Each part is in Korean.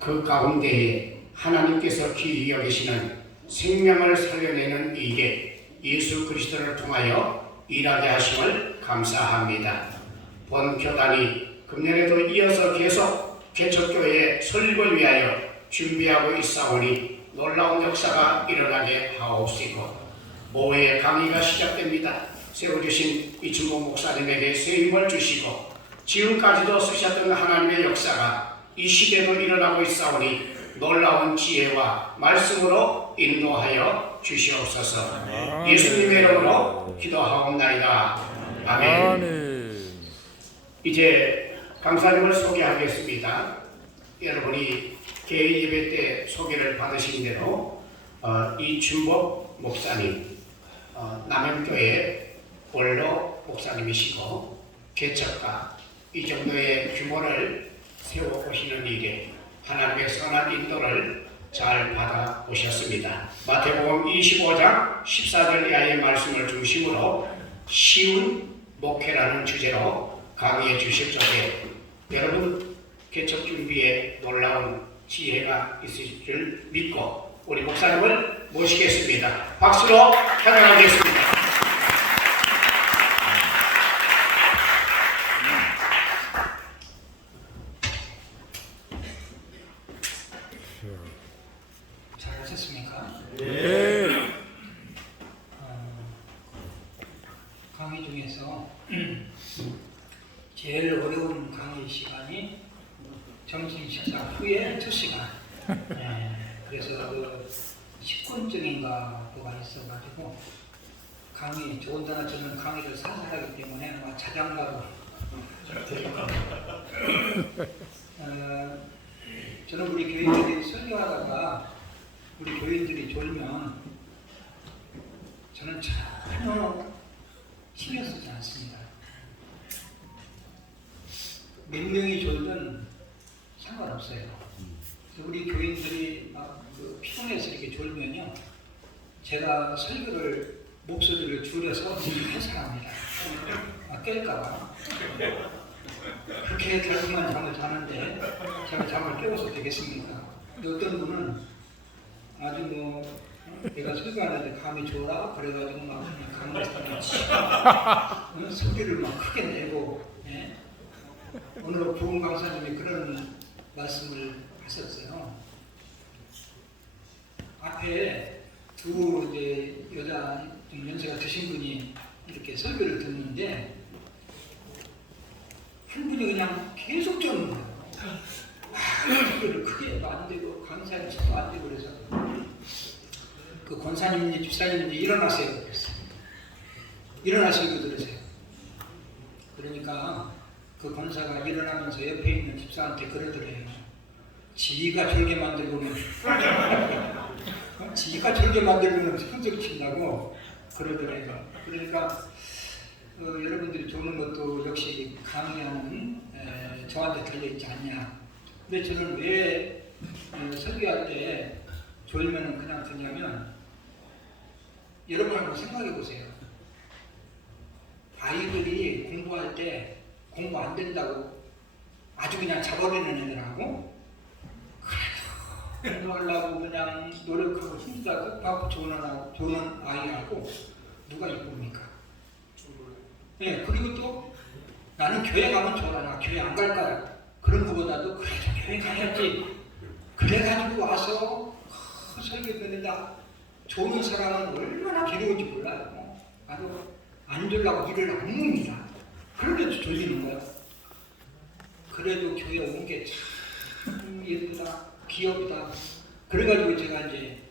그 가운데에 하나님께서 귀히 여기시는 생명을 살려내는 일에 예수 그리스도를 통하여 일하게 하심을 감사합니다. 본 교단이 금년에도 이어서 계속 개척교회 설립을 위하여 준비하고 있사오니 놀라운 역사가 일어나게 하옵시고, 모의 강의가 시작됩니다. 세워주신 이춘복 목사님에게 세임을 주시고 지금까지도 쓰셨던 하나님의 역사가 이 시대도 일어나고 있사오니 놀라운 지혜와 말씀으로 인도하여 주시옵소서. 예수님의 이름으로 기도하옵나이다. 아멘. 이제 강사님을 소개하겠습니다. 여러분이 개인 예배 때 소개를 받으신 대로 이춘복 목사님, 남영교회 원로 목사님이시고 개척가, 이 정도의 규모를 세워보시는 일에 하나님의 선한 인도를 잘 받아오셨습니다. 마태복음 25장 14절 이하의 말씀을 중심으로 쉬운 목회라는 주제로 강의해 주실 적에 여러분 개척 준비에 놀라운 지혜가 있을 줄 믿고 우리 목사님을 모시겠습니다. 박수로 환영하겠습니다. 잘하셨습니까? 네. 강의 중에서 제일 어려운 강의 시간이 점심 식사 후에 첫 시간. 그래서 그 식곤증인가 뭐가 있어가지고 강의 더군다나 저는 강의를 살살하기 때문에 아마 자장가로 드릴 겁니다. 저는 우리 교인들이 설교하다가 우리 교인들이 졸면 저는 전혀 신경 쓰지 않습니다. 몇 명이 졸든 상관없어요. 우리 교인들이 막 피곤해서 이렇게 졸면요, 제가 설교를 목소리를 줄여서 해석합니다. 깰까봐. 그렇게 달콤한 잠을 자는데 제가 잠을 깨워서 되겠습니까? 근데 어떤 분은 아주 내가 설교하는데 감이 좋아? 그래가지고 막 그냥 강물에 치고 소리를 막 크게 내고, 오늘 부흥 강사님이 그런 말씀을 하셨어요. 앞에 두 이제 여자 좀 연세가 드신 분이 이렇게 설교를 듣는데 한 분이 그냥 계속 쫓는 거예요. 설교를 크게 해도 안 되고 강사님 쳐도 안 되고 그래서 그 권사님인지 집사님인지 일어나세요 그랬어요. 일어나시고 들으세요. 그러니까 그 권사가 일어나면서 옆에 있는 집사한테 그러더래요. 지가 졸게 만들고는 지가 졸게 만들고는 성적 친다고 그러더래요. 그러니까 여러분들이 조는 것도 역시 강의하는 저한테 달려있지 않냐. 근데 저는 왜 설교할 때 졸면은 그냥 듣냐면, 여러분 한번 생각해 보세요. 아이들이 공부할 때 공부 안 된다고 아주 그냥 잡아버리는 애들하고 그래도 공부하려고 그냥 노력하고 힘들다 끝하고 조는 아이하고 누가 이쁩니까? 네, 그리고 또 나는 교회 가면 좋아, 나 교회 안 갈 거야. 그런 것보다도 그래도 교회 가야지. 그래가지고 와서 설교 듣는다. 좋은 사람은 얼마나 괴로운지 몰라요. 아주 안 졸라고 일을 안 mov니다. 그런데도 졸리는 거야. 그래도 교회 온 게 참 예쁘다, 귀엽다. 그래가지고 제가 이제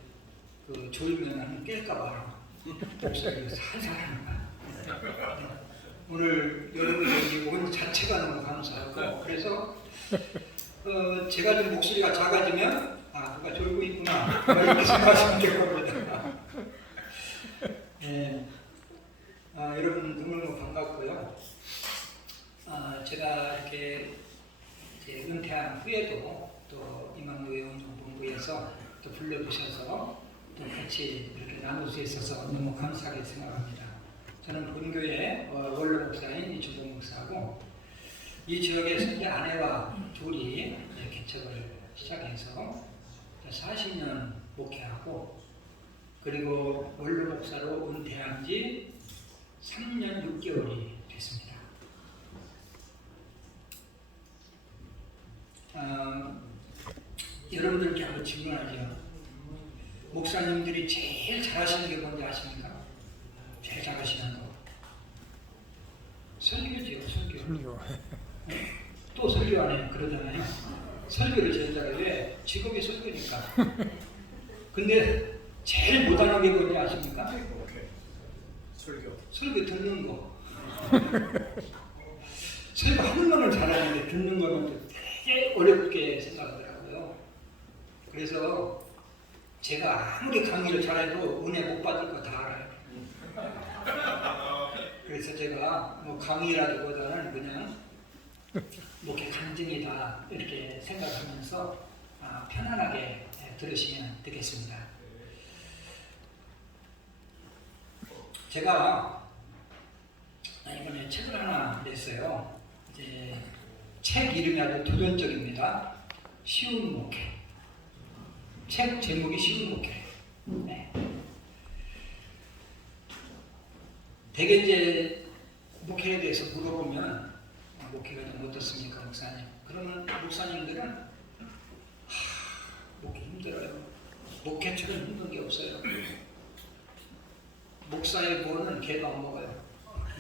졸면 깰까봐 목소리를 살살 하는 거야. 오늘 여러분이 온 자체가 너무 감사하고, 그래서 제가 좀 목소리가 작아지면 누가 졸고 있구나 이렇게 생각하시면 될 겁니다. 여러분 너무너무 반갑고요. 제가 이렇게 이제 은퇴한 후에도 또 이만우의 운동본부에서 또 불러주셔서 또 같이 이렇게 나눌 수 있어서 너무 감사하게 생각합니다. 저는 본교회 원로 목사인 이춘복 목사하고 이 지역에서 이제 아내와 둘이 개척을 시작해서 40년 목회하고 그리고 원로 목사로 은퇴한 지 3년 6개월이 됐습니다. 여러분들께 한번 질문하죠. 목사님들이 제일 잘하시는 게 뭔지 아십니까? 제일 잘하시는 거. 설교지요, 설교. 또 설교 안 해요. 그러잖아요. 설교를 제일 잘해요. 왜? 직업이 설교니까. 근데 제일 못하는 게 뭔지 아십니까? 설교 듣는 거. 설교 하는 거는 잘하는데 듣는 거는 되게 어렵게 생각하더라고요. 그래서 제가 아무리 강의를 잘해도 은혜 못 받을 거 다 알아요. 그래서 제가 뭐 강의라기보다는 그냥 목회 간증이다 이렇게 생각하면서 편안하게 들으시면 되겠습니다. 제가 이번에 책을 하나 냈어요. 이제 책 이름이 아주 도전적입니다. 쉬운 목회. 책 제목이 쉬운 목회. 네. 대개 이제 목회에 대해서 물어보면 목회가 좀 어떻습니까, 목사님? 그러면 목사님들은 목회 힘들어요. 목회처럼 힘든 게 없어요. 목사의 부어는 개가 안 먹어요.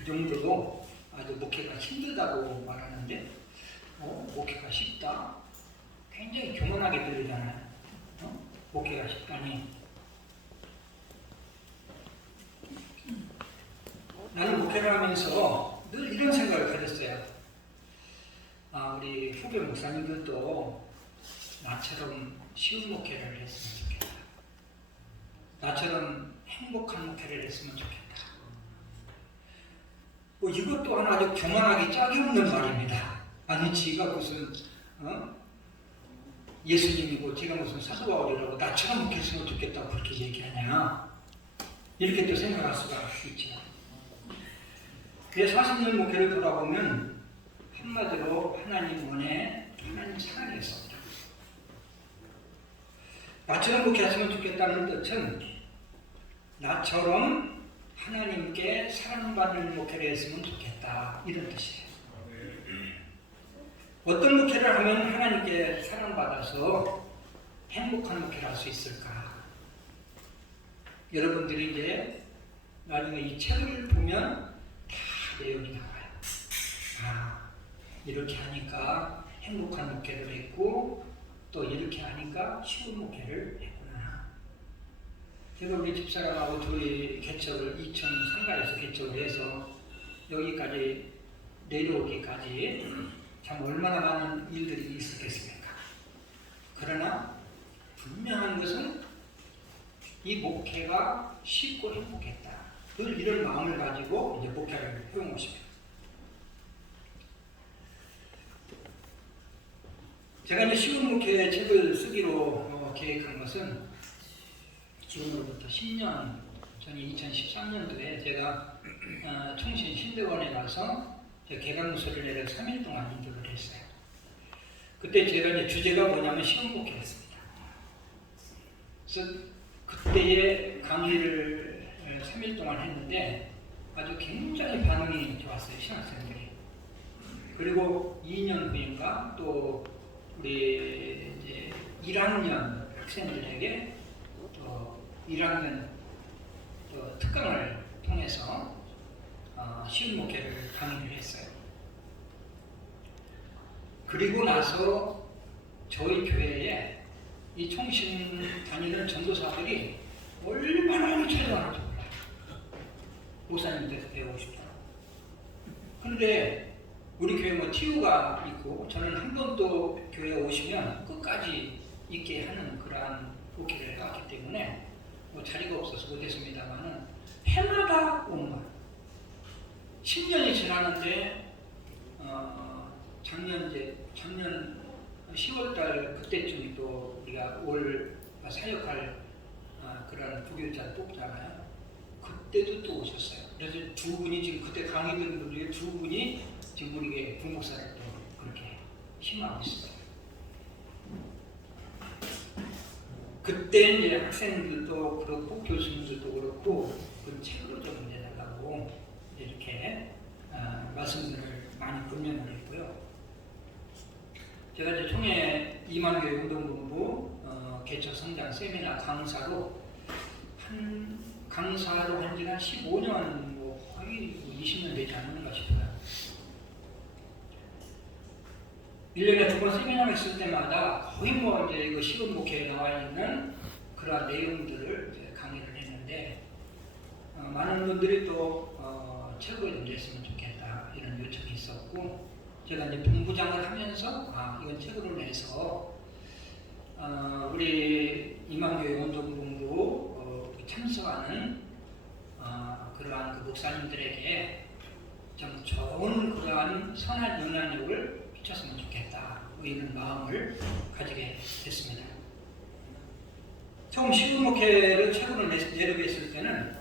이 정도로 아주 목회가 힘들다고 말하는데 목회가 쉽다? 굉장히 교만하게 들리잖아요. 목회가 쉽다니. 나는 목회를 하면서 늘 이런 생각을 가졌어요. 우리 후배 목사님들도 나처럼 쉬운 목회를 했으면 좋겠다. 나처럼 행복한 목회를 했으면 좋겠다. 이것 또한 아주 교만하기 짝이 없는 말입니다. 아니 지가 무슨 예수님이고 지가 무슨 사도 바울이라고 나처럼 목회했으면 좋겠다고 그렇게 얘기하냐. 이렇게 또 생각할 수가 있죠. 그래서 40년 목회를 돌아보면 한마디로 하나님 은혜, 하나님 사랑이었습니다. 나처럼 목회했으면 좋겠다는 뜻은 나처럼 하나님께 사랑받는 목회를 했으면 좋겠다 이런 뜻이에요. 어떤 목회를 하면 하나님께 사랑받아서 행복한 목회를 할 수 있을까? 여러분들이 이제 나중에 이 책을 보면 다 내용이 나와요. 이렇게 하니까 행복한 목회를 했고 또 이렇게 하니까 쉬운 목회를 했구나. 제가 우리 집사람하고 둘이 개척을 2003년에서 개척을 해서 여기까지 내려오기까지 참 얼마나 많은 일들이 있었겠습니까? 그러나 분명한 것은 이 목회가 쉽고 행복했다. 늘 이런 마음을 가지고 이제 목회를 해온 것입니다. 제가 이제 쉬운 목회 책을 쓰기로 계획한 것은 지금으로부터 10년 전인 2013년도에 제가 총신 신대원에 가서 개강문서를 내려 3일 동안 인도를 했어요. 그때 제가 이제 주제가 뭐냐면 쉬운 목회였습니다. 그래서 그때의 강의를 3일 동안 했는데 아주 굉장히 반응이 좋았어요, 신학생들이. 그리고 2년 후인가 또 우리 이제 1학년 학생들에게 또 1학년 또 특강을 통해서 쉬운 목회를 강의를 했어요. 그리고 나서 저희 교회에 이 총신 다니는 전도사들이 얼마나 찾아가는지 몰라요. 목사님들께서 배우고 싶다. 그런데 우리 교회 뭐 TU가 있고 저는 한 번도 교회에 오시면 끝까지 있게 하는 그러한 목회를 해왔기 때문에 뭐 자리가 없어서 못했습니다만은 해마다 오는 거예요. 10년이 지났는데 작년 10월달 그때쯤 또 우리가 올 사역할 그런 부교육자를 뽑잖아요. 그때도 또 오셨어요. 그래서 두 분이 지금 그때 강의 들은 분 중에 두 분이 지금 우리에게 부목사를 또 그렇게 희망하고 있습니다. 그때 이제 학생들도 그렇고 교수님들도 그렇고 그 책으로 좀 내달라고 이렇게 말씀들을 많이 권면을 했고요. 제가 이제 총회 이만교회 운동본부 개척 성장 세미나 강사로 한 지가 15년 거의 20년 되지 않는가 싶어요. 1년에 2번 세미나를 했을 때마다 거의 이제 이거 시급 목회에 나와 있는 그러한 내용들을 이제 강의를 했는데 많은 분들이 또 책을 좀 냈으면 좋겠다 이런 요청이 있었고 제가 이제 본부장을 하면서 이건 책으로 내서 우리 이만교회 운동본부 참석하는 그러한 그 목사님들에게 좀 좋은 그러한 선한 영향력을 미쳤으면 좋겠다 이런 마음을 가지게 됐습니다. 처음 시급 목회를 책으로 내려고 했을 때는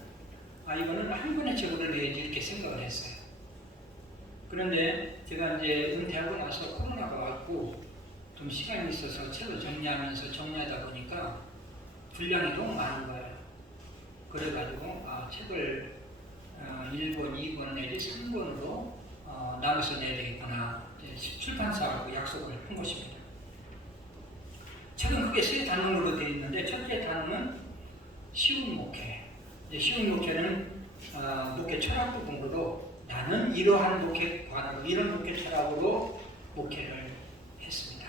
이거는 한 권의 책으로 내야지 이렇게 생각을 했어요. 그런데 제가 이제 은퇴하고 나서 코로나가 왔고 좀 시간이 있어서 책을 정리하다 보니까 분량이 너무 많은 거예요. 그래가지고 책을 1권, 2권 내지 3권으로 나눠서 내야 되겠구나 출판사하고 약속을 한 것입니다. 책은 크게 세 단원으로 되어 있는데 첫째 단원은 쉬운 목회. 쉬운 목회는 목회 철학 부분으로 나는 이러한 목회관으로 이런 목회 철학으로 목회를 했습니다.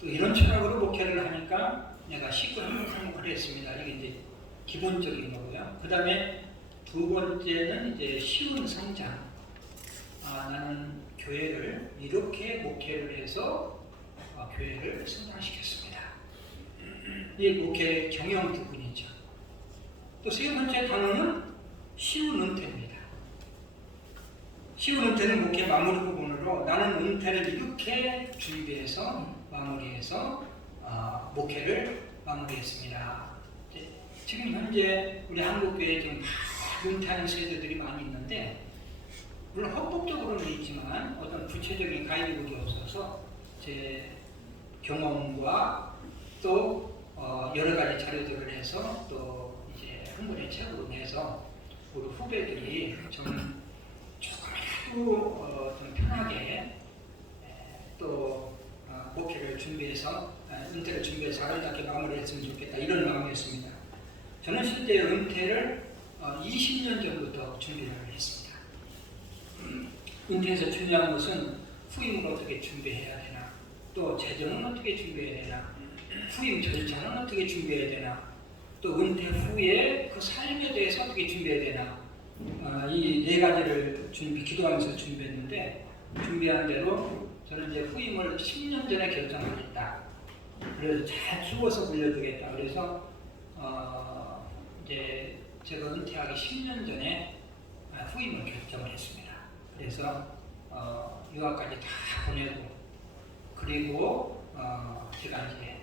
또 이런 철학으로 목회를 하니까 내가 쉽고 행복한 목회를 했습니다. 이게 이제 기본적인 거고요. 그 다음에 두 번째는 이제 쉬운 성장. 나는 교회를 이렇게 목회를 해서 교회를 성장시켰습니다. 이 목회 경영 부분이죠. 또 세 번째 단어는 쉬운 은퇴입니다. 쉬운 은퇴는 목회 마무리 부분으로 나는 은퇴를 이렇게 준비해서 마무리해서 목회를 마무리했습니다. 지금 현재 우리 한국교회에 지금 은퇴하는 세대들이 많이 있는데 물론 헌법적으로는 있지만 어떤 구체적인 가이드북이 없어서 제 경험과 또 여러 가지 자료들을 해서 또 이제 한 권의 책으로 내서 우리 후배들이 좀 조금이라도 좀 편하게 또 목회를 준비해서 은퇴를 준비해서 아름답게 마무리했으면 좋겠다 이런 마음이었습니다. 저는 실제 은퇴를 20년 전부터 준비를 했습니다. 은퇴에서 중요한 것은 후임을 어떻게 준비해야 되나, 또 재정은 어떻게 준비해야 되나, 후임 절차는 어떻게 준비해야 되나, 또 은퇴 후에 그 삶에 대해서 어떻게 준비해야 되나, 이 네 가지를 기도하면서 준비했는데 준비한 대로 저는 이제 후임을 10년 전에 결정하겠다. 그래서 잘 키워서 물려주겠다. 그래서 이제 제가 은퇴하기 10년 전에 후임을 결정을 했습니다. 그래서 유학까지 다 보내고 그리고 제가 이제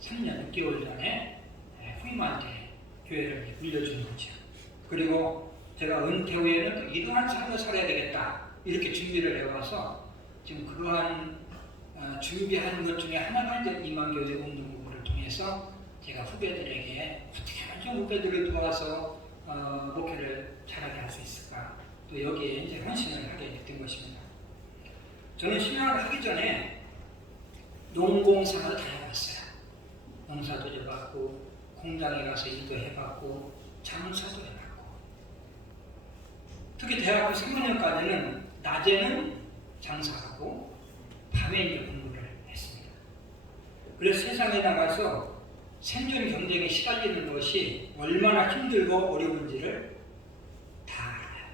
3년 6개월 전에 후임한테 교회를 물려준 거죠. 그리고 제가 은퇴 후에는 또 이러한 삶을 살아야 되겠다 이렇게 준비를 해와서 지금 그러한 준비한 것 중에 하나가 이제 이만교회 운동부를 통해서 제가 후배들에게 어떻게 하면 좀 후배들을 도와서 목회를 잘하게 할 수 있을까, 또 여기에 이제 헌신을 하게 된 것입니다. 저는 신앙을 하기 전에 농공생활을 다 해봤어요. 농사도 해봤고 공장에 가서 일도 해봤고 장사도 해봤고, 특히 대학교 3학년까지는 낮에는 장사하고 밤에 이제 공부를 했습니다. 그래서 세상에 나가서 생존 경쟁에 시달리는 것이 얼마나 힘들고 어려운지를 다 알아요.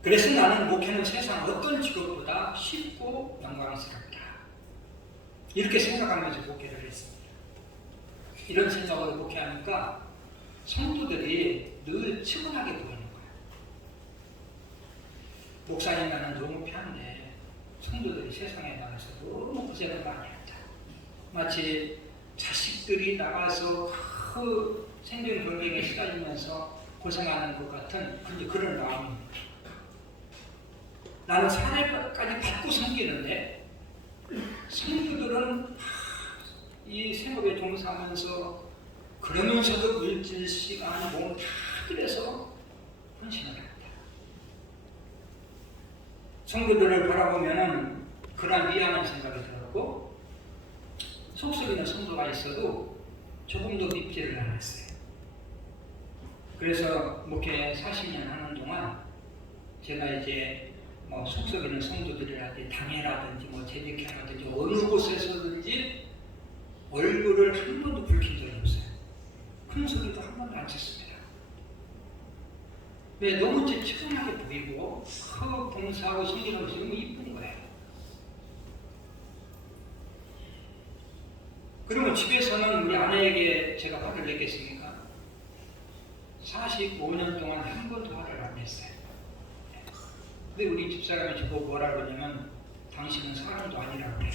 그래서 나는 목회는 세상 어떤 직업보다 쉽고 영광스럽다. 이렇게 생각하면서 목회를 했습니다. 이런 생각으로 목회하니까 성도들이 늘 측은하게 보이는 거예요. 목사님 나는 너무 편한데 성도들이 세상에 나가서 너무 고생을 많이 한다. 마치 자식들이 나가서 그 생존 경쟁에 시달리면서 고생하는 것 같은 그런 마음입니다. 나는 사례까지 받고 섬기는데 성도들은 이 생업에 종사하면서 그러면서도 물질, 시간, 몸 다 들여서 헌신을 합니다. 성도들을 바라보면 그런 미안한 생각이 들었고 속썩이는 성도가 있어도 조금도 밉지를 않았어요. 그래서 목회 40년 하는 동안 제가 이제 뭐 속썩이는 성도들이라든지 당회라든지 뭐 재직회라든지 어느 곳에서든지 얼굴을 한 번도 붉힌 적이 없어요. 큰 소리도 한 번도 안 쳤습니다. 왜 너무 측은하게 보이고 그 봉사하고 성기하고 너무 이쁜 거예요. 그러면 집에서는 우리 아내에게 제가 화를 냈겠습니까? 45년 동안 한 번도 화를 안 냈어요. 근데 우리 집사람이 저보고 뭐라 그러냐면 당신은 사람도 아니라고 그래요.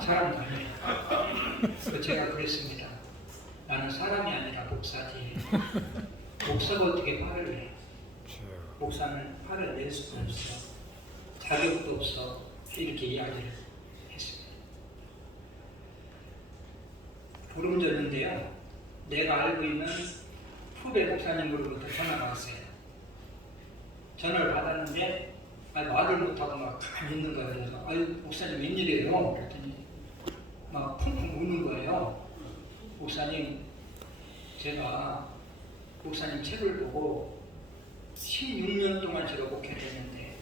사람도 아니라. 그래서 제가 그랬습니다. 나는 사람이 아니라 목사지. 목사가 어떻게 화를 내? 목사는 화를 낼 수가 없어. 자격도 없어. 이렇게 이야기를 했습니다. 보름 전인데요. 내가 알고 있는 후배 목사님으로부터 전화가 왔어요. 전화를 받았는데 말을 못하고 막 가만히 있는 거예요. 그래서 아유 목사님 웬일이에요? 그랬더니 막 펑펑 우는 거예요. 목사님 제가 목사님 책을 보고 16년 동안 제가 목회를 했는데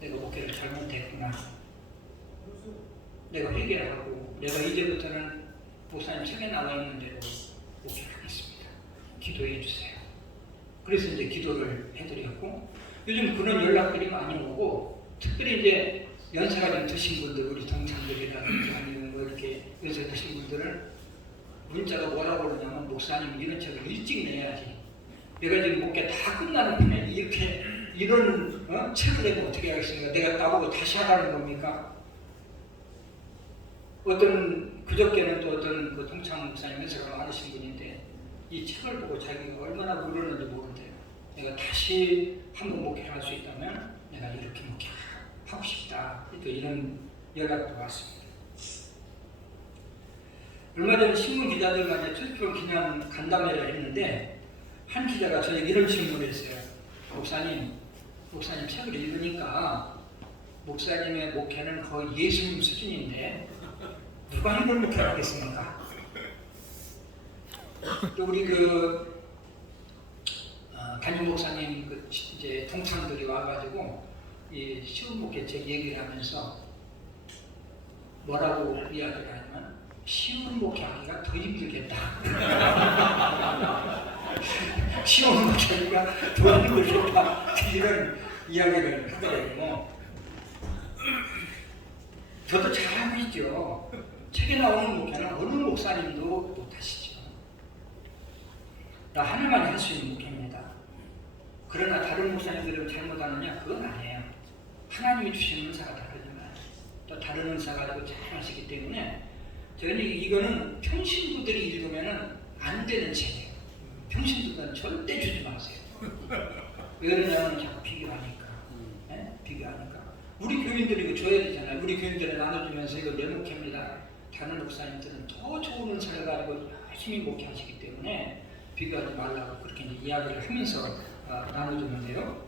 내가 목회를 잘못했구나. 내가 회개를 하고 내가 이제부터는 목사님 책에 나와 있는 대로 목회를 하겠습니다. 기도해 주세요. 그래서 이제 기도를 해드렸고 요즘 그런 연락들이 많이 오고 특별히 이제 연세가 좀 드신 분들 우리 동창들이라든지 아니면 뭐 이렇게 연세 드신 분들은 문자가 뭐라고 그러냐면 목사님 이런 책을 일찍 내야지. 내가 지금 목회 다 끝나는 판에 이렇게 이런 책을 내면 어떻게 하겠습니까? 내가 나보고 다시 하라는 겁니까? 어떤 그저께는 또 어떤 그 동창 목사님 연세가 많으신 분인데 이 책을 보고 자기가 얼마나 울었는지 모른대요. 내가 다시 한번 목회를 할 수 있다면 내가 이렇게 목회하고 싶다. 또 이런 연락도 왔습니다. 얼마 전에 신문 기자들과 철표 기념 간담회를 했는데 한 기자가 저에게 이런 질문을 했어요. 목사님 책을 읽으니까 목사님의 목회는 거의 예수님 수준인데 누가 이런 목회를 하겠습니까? 또 우리 담임 목사님 이제 동창들이 와가지고 이 시험 목회책 얘기를 하면서 뭐라고 이야기를 하냐면 시험 목회하기가 더 힘들겠다. 시험 목회하기가 더 힘들겠다. 이런 이야기를 하더라고요. 저도 잘 알고 있죠. 책에 나오는 목회는 어느 목사님도 못하시죠. 나 하나만이 할 수 있는 목회입니다. 그러나 다른 목사님들은 잘못하느냐? 그건 아니에요. 하나님이 주시는 은사가 다르지만 또 다른 은사 가지고 잘 하시기 때문에 저는 이거는 평신도들이 읽으면 안 되는 책이에요. 평신도들은 절대 주지 마세요. 왜 그러냐면 자꾸 비교하니까. 네? 비교하니까. 우리 교인들이 이거 줘야 되잖아요. 우리 교인들을 나눠주면서 이거 내 목회입니다. 다른 목사님들은 더 좋은 은사를 가지고 열심히 목회하시기 때문에 비교하지 말라고 그렇게 이제 이야기를 하면서 나눠주는데요.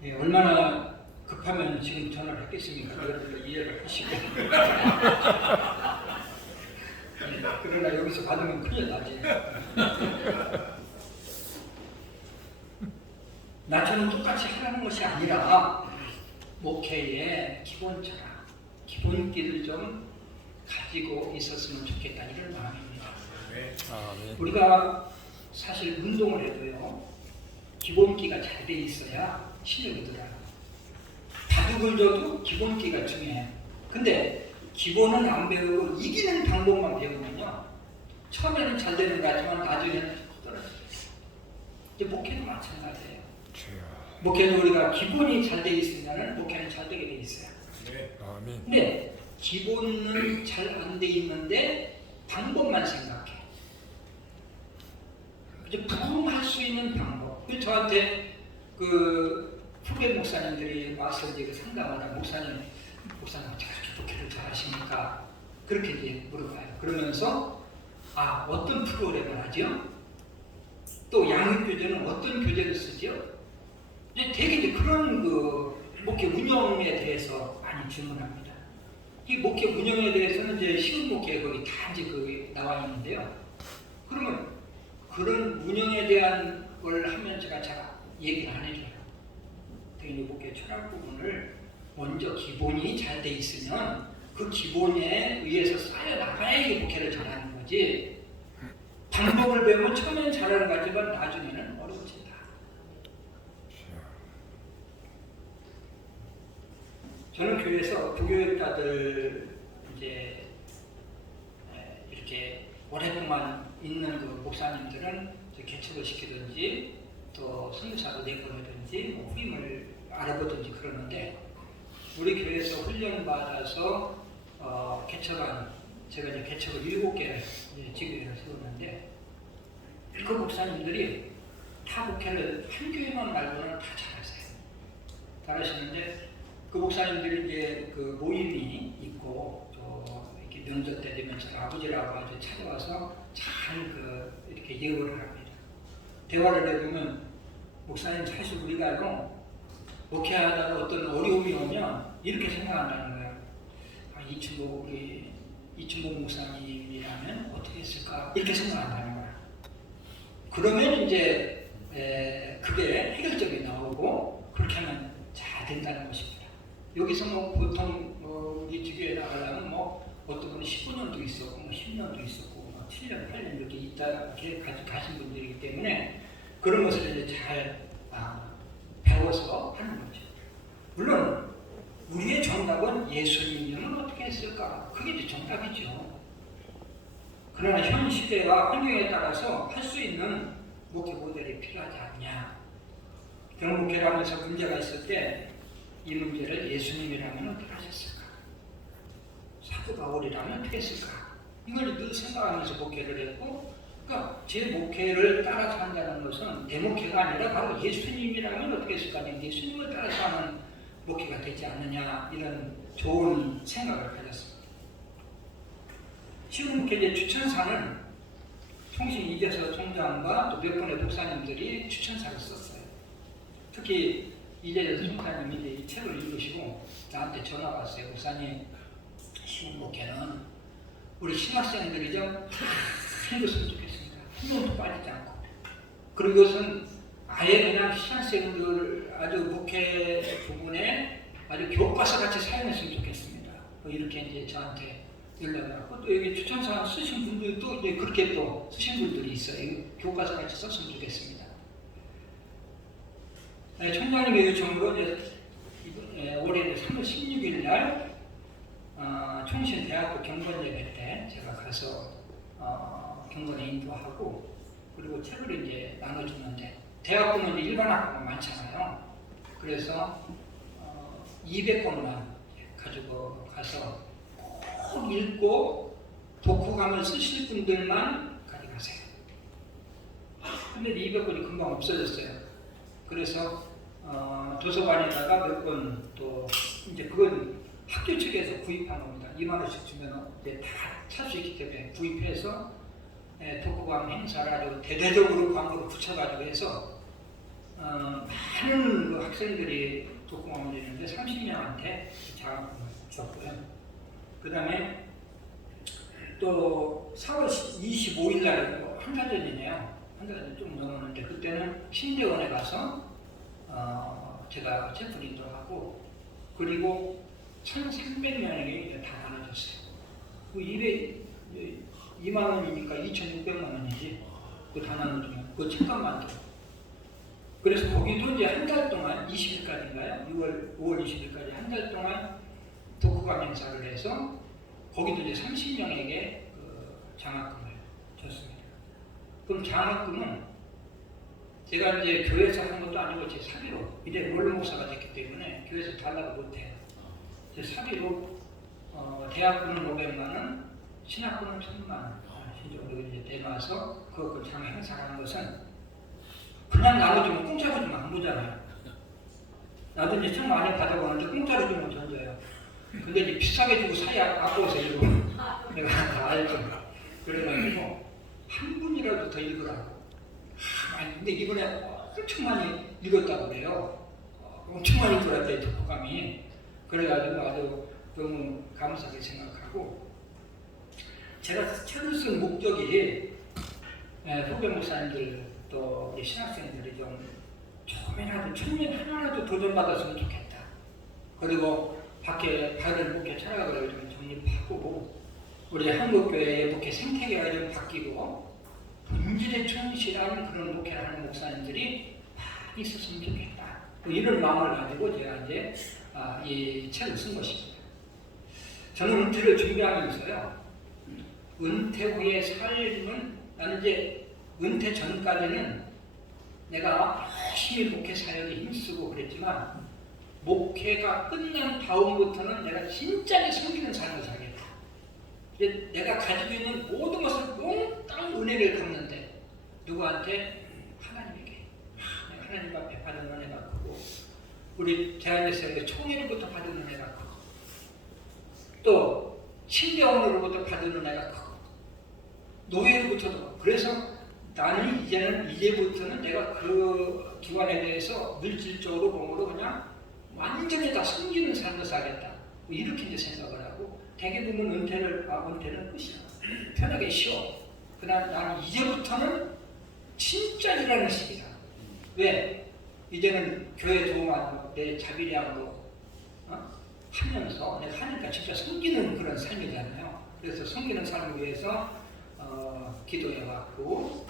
네, 얼마나 급하면 지금 전화를 했겠습니까? 여러분들 이해를 하시고. 네, 그러나 여기서 받으면 큰일 나지. 나처럼 똑같이 하라는 것이 아니라 목회의 기본 철학, 기본기를 좀 가지고 있었으면 좋겠다 이런 마음입니다. 우리가 사실 운동을 해도요 기본기가 잘 돼 있어야 실력이 들어요. 바둑을 둬도 기본기가 중요해요. 근데 기본은 안 배우고 이기는 방법만 배우면요 처음에는 잘 되는 거 같지만 나중에는 떨어져요. 이제 목회도 마찬가지예요. 목회도 우리가 기본이 잘 돼 있으면 목회는 잘 되게 돼 있어요. 근데 기본은 잘 안 돼 있는데 방법만 생각해. 이제 부흥할 수 있는 방법. 저한테 후배 목사님들이 와서 이제 상담을 하면 목사님 어떻게 그렇게 목회를 잘하십니까? 그렇게 이제 물어봐요. 그러면서 어떤 프로그램을 하죠? 또 양육교재는 어떤 교재를 쓰죠? 이제 되게 이제 그런 목회 운영에 대해서 많이 질문합니다. 이 목회 운영에 대해서는 이제 쉬운 목회 거기 다 이제 나와 있는데요. 그러면 그런 운영에 대한 걸 하면 제가 잘 얘기를 안 해줘요. 특히 목회 철학 부분을 먼저 기본이 잘 돼 있으면 그 기본에 의해서 쌓여 나가야 이게 목회를 잘하는 거지. 방법을 배우면 처음에는 잘하는 것 같지만 나중에는 어려워진다. 저는 교회에서 부교육자들 이제 이렇게 오랫동안 있는 그 목사님들은 개척을 시키든지 또 선교사로 내보내든지 후임을 알아보든지 그러는데 우리 교회에서 훈련받아서 개척한 제가 이제 개척을 7개를 지교회를 세웠는데 그 목사님들이 타 목회를 한 교회만 말고는 다 잘하세요. 잘하시는데 그 목사님들이 이제 그 모임이 있고 또 이렇게 명절 때 되면 저 아버지라고 아주 찾아와서 잘 이렇게 예우를 합니다. 대화를 해보면 목사님 사실 우리가 목회하다가 어떤 어려움이 오면 이렇게 생각한다는 거예요. 우리 이춘복 목사님이라면 어떻게 했을까? 이렇게 생각한다는 거야. 그러면 이제 그게 해결점이 나오고 그렇게 하면 잘 된다는 것입니다. 여기서 보통 우리 지교에 나가려면 어떤 분은 15년도 있었고 10년도 있었고 7년, 8년 이렇게 이렇게 가신 분들이기 때문에 그런 것을 이제 잘 배워서 하는 거죠. 물론 우리의 정답은 예수님은 어떻게 했을까? 그게 이제 정답이죠. 그러나 현 시대와 환경에 따라서 할 수 있는 목회 모델이 필요하지 않냐. 그런 목회를 하면서 문제가 있을 때 이 문제를 예수님이라면 어떻게 하셨을까? 사도 바울이라면 어떻게 했을까? 이걸 늘 생각하면서 목회를 했고, 그러니까 제 목회를 따라서 한다는 것은 내 목회가 아니라 바로 예수님이라면 어떻게 했을까? 예수님을 따라서 하는 목회가 되지 않느냐, 이런 좋은 생각을 가졌습니다. 쉬운 목회제 추천사는 통신 이재서 총장과 또 몇 분의 목사님들이 추천사를 썼어요. 특히 이재서 총장님이 이제 이 책을 읽으시고 나한테 전화가 왔어요. 목사님, 쉬운 목회는 우리 신학생들이 좀 다 읽었으면 좋겠습니다. 한 명도 빠지지 않고. 그리고 이것은 아예 그냥 신학생들 아주 목회 부분에 아주 교과서 같이 사용했으면 좋겠습니다. 이렇게 이제 저한테 연락을 하고 또 여기 추천사 쓰신 분들도 이제 그렇게 또 쓰신 분들이 있어요. 교과서 같이 썼으면 좋겠습니다. 총장님의 요청으로 이제 올해 3월 16일 날 총신대학교 경건 예배 때 제가 가서 경건에 인도하고 그리고 책을 이제 나눠주는데 대학교는 일반 학교가 많잖아요. 그래서 200권만 가지고 가서 꼭 읽고 독후감을 쓰실 분들만 가져가세요. 근데 200권이 금방 없어졌어요. 그래서 도서관에다가 몇 권 또 이제 그건 학교 측에서 구입한 겁니다. 2만 원씩 주면 이제 다 찰 수 있기 때문에 구입해서 독후감 행사를 아주 대대적으로 광고를 붙여가지고 해서 많은 그 학생들이 독후감을 내는데 30명한테 장학금을 줬고요. 그 다음에 또 4월 25일 날 한 달 전이네요. 한 달 전 좀 넘었는데 그때는 신대원에 가서 제가 책프린도 하고 그리고 1,300명에게 다 나눠줬어요. 그 2만 원이니까 2,600만 원이지. 그거 다 나눠주면 그거 책값만 줘. 그래서 거기도 이제 한 달 동안 20일까지인가요? 5월 20일까지 한 달 동안 독후감 행사를 해서 거기도 이제 30명에게 그 장학금을 줬습니다. 그럼 장학금은 제가 이제 교회에서 한 것도 아니고 제 사비로 이제 원로 목사가 됐기 때문에 교회에서 달라고 못해요. 제 사비로 대학금은 500만 원, 신학금은 1,000만 원 신적으로 이제 내놔서 그 장학 행사하는 것은 그냥 나눠주면 공짜로 주면 안 보잖아요. 나도 이제 좀 많이 받아보는데 공짜로 주면 던져요. 근데 이제 비싸게 주고 사이 아까워서 읽어. 내가 다 알죠. 그래가지고 한 분이라도 더 읽으라고. 근데 이번에 엄청 많이 읽었다고 그래요. 엄청 많이 읽었대 독후감이. 그래가지고 아주 너무 감사하게 생각하고, 제가 책을 쓴 목적이 후배 목사님들 또 우리 신학생들이 좀 조금이라도 천년 하나라도 도전받았으면 좋겠다. 그리고 밖에 다른 목회 찾아가서 좀 정립하고, 우리 한국교회의 목회 생태계가 좀 바뀌고 본질에 충실한 그런 목회를 하는 목사님들이 많이 있었으면 좋겠다. 이런 마음을 가지고 제가 이제 이 책을 쓴 것입니다. 저는 은퇴를 준비하면서요, 은퇴 후의 삶은, 나는 이제 은퇴 전까지는 내가 열심히 목회 사역에 힘쓰고 그랬지만, 목회가 끝난 다음부터는 내가 진짜로 섬기는 삶을 살겠다. 이제 내가 가지고 있는 모든 것을 몽땅 은혜를 갚는데, 누구한테? 하나님에게. 내가 하나님 앞에 받은 은혜가 크고, 우리 대한예수의 총회로부터 받은 은혜가 크고, 또 신대원으로부터 받은 은혜가 크고, 노예로부터도. 그래서 나는 이제부터는 내가 그 기관에 대해서 물질적으로 몸으로 그냥 완전히 다 섬기는 삶을 살겠다. 이렇게 이제 생각을 하고, 대개 보면 은퇴는 끝이야. 편하게 쉬어. 그다음 나는 이제부터는 진짜 일하는 시기다. 왜? 이제는 교회 도움하고 내 자비량으로 하면서 내가 하니까 진짜 섬기는 그런 삶이잖아요. 그래서 섬기는 삶을 위해서 기도해왔고,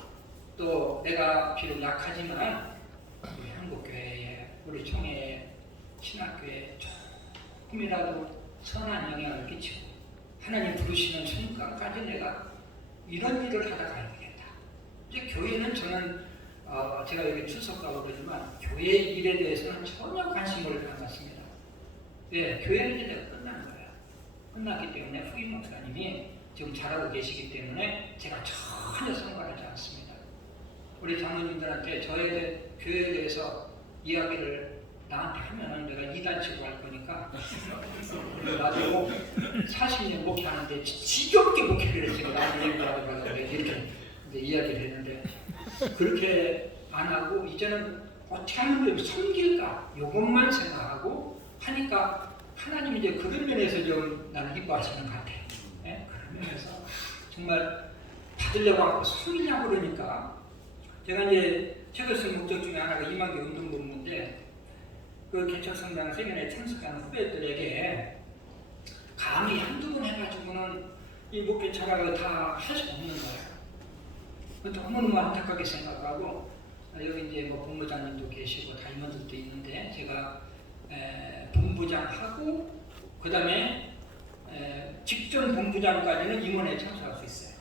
또 내가 비록 약하지만 우리 한국교회에, 우리 총회에, 신학교에 조금이라도 선한 영향을 끼치고 하나님 부르시는 순간까지 내가 이런 일을 하다 가야 되겠다. 이제 교회는 저는 제가 여기 출석하고 그러지만 교회 일에 대해서는 전혀 관심을 안 갖습니다. 네, 교회는 이제 내가 끝난 거예요. 끝났기 때문에 후임 목사님이 지금 잘하고 계시기 때문에 제가 전혀 상관하지 않습니다. 우리 장로님들한테 저의 교회에 대해서 이야기를 나한테 하면은 내가 이단치고 할 거니까 나도 40년 목회하는데 지겹게 목회를 했어요. 나한테 얘기하고 그래서 이렇게 이제 이야기를 했는데, 그렇게 안 하고 이제는 어떻게 하면 섬길까 이것만 생각하고 하니까 하나님이 이제 그런 면에서 좀 나를 기뻐하시는 것 같아요. 네? 그런 면에서 정말 받으려고 하고 섬기려고 그러니까, 제가 이제 책을 쓴 목적 중에 하나가 이만기 운동본부인데, 그 개척성당 세미나에 참석하는 후배들에게 강의 한두 번 해가지고는 이 목회 철학을 다 할 수 없는 거예요. 너무너무 안타깝게 생각하고, 여기 이제 뭐 본부장님도 계시고 다 임원들도 있는데, 제가 본부장하고 그 다음에 직전 본부장까지는 임원에 참석할 수 있어요.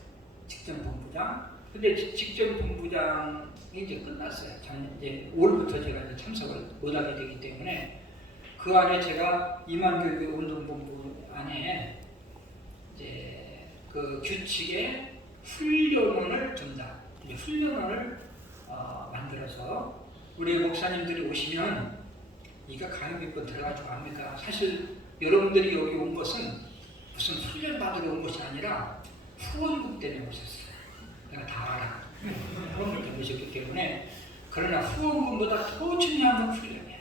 직전 본부장. 근데 직전 본부장이 이제 끝났어요. 이제 5월부터 제가 이제 참석을 못하게 되기 때문에, 그 안에 제가 이만교육 운동본부 안에 이제 그 규칙에 훈련원을 준다. 이제 훈련원을 만들어서 우리 목사님들이 오시면 이가 강의 몇 번 들어가지고 합니까? 사실 여러분들이 여기 온 것은 무슨 훈련 받으러 온 것이 아니라 후원금 때문에 오셨어요. 내가 다 알아. 후원금 때문에 오셨기 때문에. 그러나 후원금보다 더 중요한 건 훈련이야.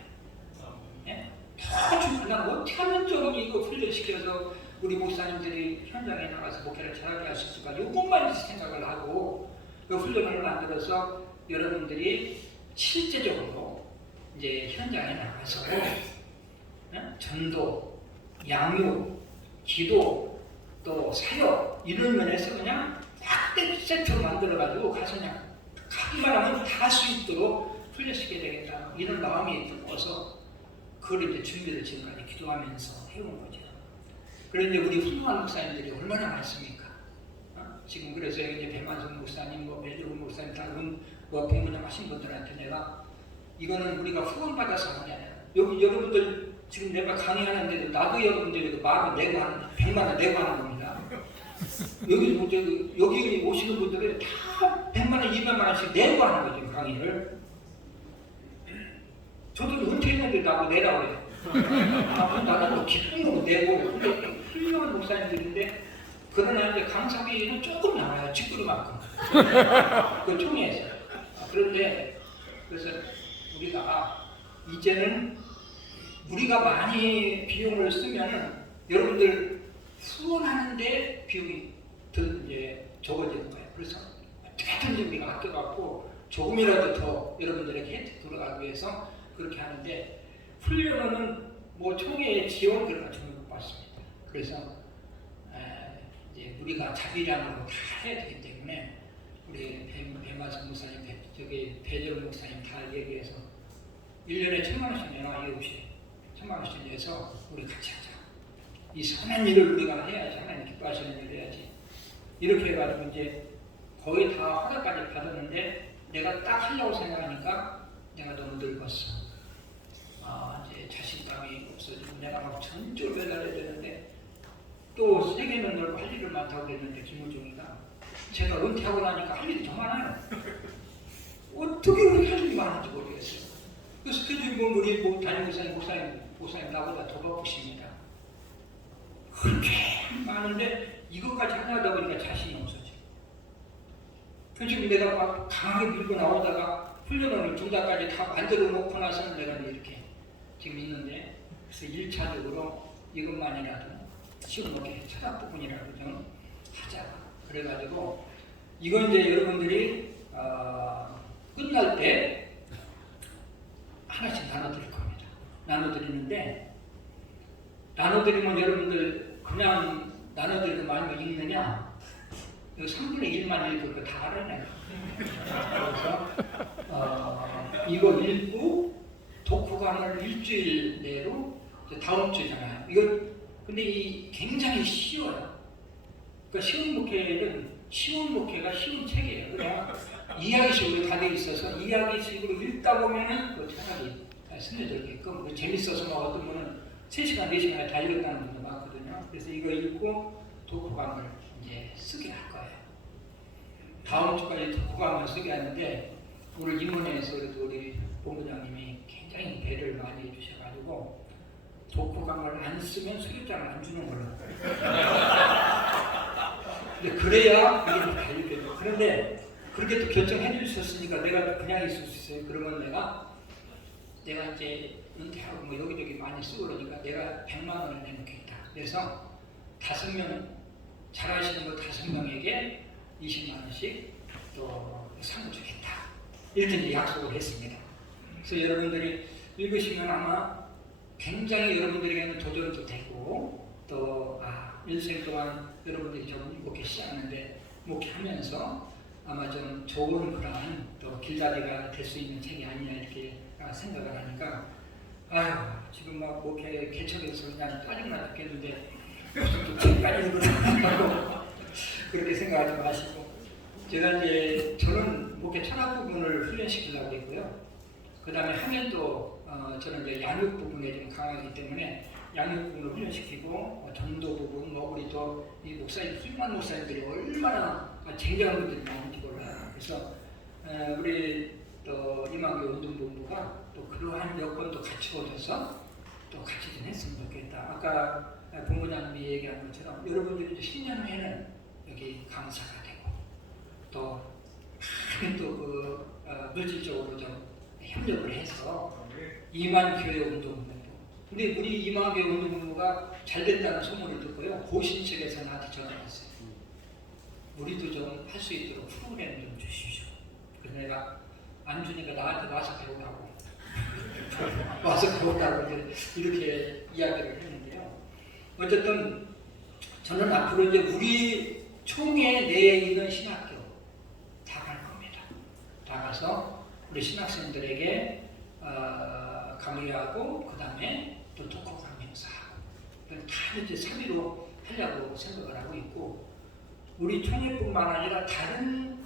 네? 더 중요한, 난 어떻게 하면 좀 이거 훈련시켜서 우리 목사님들이 현장에 나가서 목회를 잘하게 할 수 있을까? 이것만 생각을 하고 그 훈련을 만들어서 여러분들이 실제적으로 이제 현장에 나가서 전도, 양육, 기도, 또 사역 이런 면에서 그냥 딱 세트로 만들어가지고 가서 그냥 가기만 하면 다 할 수 있도록 훈련시켜야 되겠다, 이런 마음이 들어서 그걸 이제 준비를 지금까지 기도하면서 해온 거죠. 그런데 우리 훌륭한 목사님들이 얼마나 많습니까? 지금 그래서 이제 배만성 목사님, 배재훈 목사님, 다른 본부장 하신 분들한테 내가 이거는 우리가 후원받아서 하는 게 아니라, 여기 여러분들 지금 내가 강의하는데도 나도 여러분들에게 만원 내고 하는, 100만 원 내고 하는 겁니다. 여기 오시는 분들이 다 100만 원, 200만 원씩 내고 하는 거죠, 강의를. 저도 은퇴했는데 나하고 내라 그래요. 나는 뭐 기쁨으로 내고 근데 훌륭한 목사님들인데 그러나 이제 강사비는 조금 나와요. 쥐꾸리만큼. 그 총회에서. 그런데 그래서 우리가 이제는 우리가 많이 비용을 쓰면은 여러분들 후원하는데 비용이 더 이제 적어지는 거예요. 그래서 어떻게든지 우리가 아껴갖고 조금이라도 더 여러분들에게 혜택 돌아가기 위해서 그렇게 하는데 훈련은 뭐 총회의 지원 그런 거 전혀 못 받습니다. 그래서 이제 우리가 자비량으로 다 해야 되기 때문에 우리 배마선 목사님, 배정 목사님 다 얘기해서 1년에 1,000,000원씩 내놔. 이거 없이 1,000,000원씩 내서 우리 같이 하자. 이 선한 일을 우리가 해야지. 하나님 기뻐하시는 일을 해야지. 이렇게 해가지고 이제 거의 다 허가까지 받았는데 내가 딱 하려고 생각하니까 내가 너무 늙었어. 이제 자신감이 없어지고 내가 막 전적으로 매달려야 되는데 또 세계는 넓고 할 일을 많다고 그랬는데 김우중이가 제가 은퇴하고 나니까 할 일이 더 많아요. 어떻게 그렇게 할 일이 많은지 모르겠어요. 그 스케줄이 보면 우리 담임 목사님 나보다 더 바쁘십니다. 그렇게 많은데 이것까지 하다 보니까 자신이 없어져. 그래서 지금 내가 막 강하게 밀고 나오다가 훈련을 2달까지 다 만들어 놓고 나서는 내가 이렇게 지금 있는데 그래서 1차적으로 이것만이라도 시험 먹게 철학 부분이라도 좀 하자. 그래가지고 이건 이제 여러분들이 끝날 때 하나씩 나눠드릴 겁니다. 나눠드리는데 나눠드리면 여러분들 그냥 나눠드리고 말면 읽느냐? 이거 3분의 1만 읽고 다 알아내요. 그래서 이거 읽고 독후감을 일주일 내로 다음 주잖아요. 이거 근데 이 굉장히 쉬워요. 그러니까 쉬운 목회가 쉬운 책이에요. 그냥 이야기식으로 다 돼 있어서 이야기식으로 읽다 보면은 그 차라리 스며들게끔 재밌어서 막 어떤 분은 3시간, 4시간에 다 읽었다는 분도 많거든요. 그래서 이거 읽고 독후감을 이제 쓰게 할 거예요. 다음 주까지 독후감을 쓰게 하는데 오늘 입문회에서 그래도 우리 본부장님이 굉장히 배를 많이 해주셔가지고 독후감을 안 쓰면 수료장을 안 주는 걸로. 근데 그래야 이게 다 읽게 돼요. 그런데 그렇게 또 결정해 주셨으니까 내가 그냥 있을 수 있어요. 그러면 내가 이제 은퇴하고 뭐 여기저기 많이 쓰고 그러니까 내가 100만 원을 내놓겠다. 그래서 5명 잘하시는 거 5명에게 20만 원씩 또 상을 주겠다. 이렇게 이제 약속을 했습니다. 그래서 여러분들이 읽으시면 아마 굉장히 여러분들에게는 도전도 되고 또 일생 동안 여러분들이 좀 목회 시작하는데 목회하면서 아마 좀 좋은 그러한 또 길다리가 될 수 있는 책이 아니냐 이렇게 생각을 하니까 지금 막 목회 개척해서 그냥 짜증나 죽겠는데 무슨 또 책까지 읽으라고 그렇게 생각하지 마시고 제가 이제 저는 목회 철학 부분을 훈련시키려고 했고요. 그 다음에 하면도 저는 이제 양육 부분에 좀 강하기 때문에 양육 부분을 훈련시키고 전도 부분 우리 또 이 목사님 훌륭한 목사님들이 얼마나 쟁쟁한 분들이 많은지 몰라요. 그래서 우리 또 이만교 운동본부가 또 그러한 여건도 같이 얻어서 또 같이 좀 했으면 좋겠다. 아까 본부장님이 얘기한 것처럼 여러분들이 10년 후에는 여기 강사가 되고 또 물질적으로 좀 협력을 해서 이만교회 운동본부. 근데 우리 이만교회 운동본부가 잘 됐다는 소문을 듣고요. 고신 측에서 나한테 전화 왔어요. 우리도 좀 할 수 있도록 프로그램 좀 주십시오. 그래서 내가 안 주니까 나한테 와서 배우라고 와서 배우라고 이렇게 이야기를 했는데요. 어쨌든 저는 앞으로 이제 우리 총회 내에 있는 신학교 다 갈 겁니다. 다 가서 우리 신학생들에게 강의하고 그 다음에 또 독후 강연사하고 다 이제 3위로 하려고 생각을 하고 있고 우리 총회뿐만 아니라 다른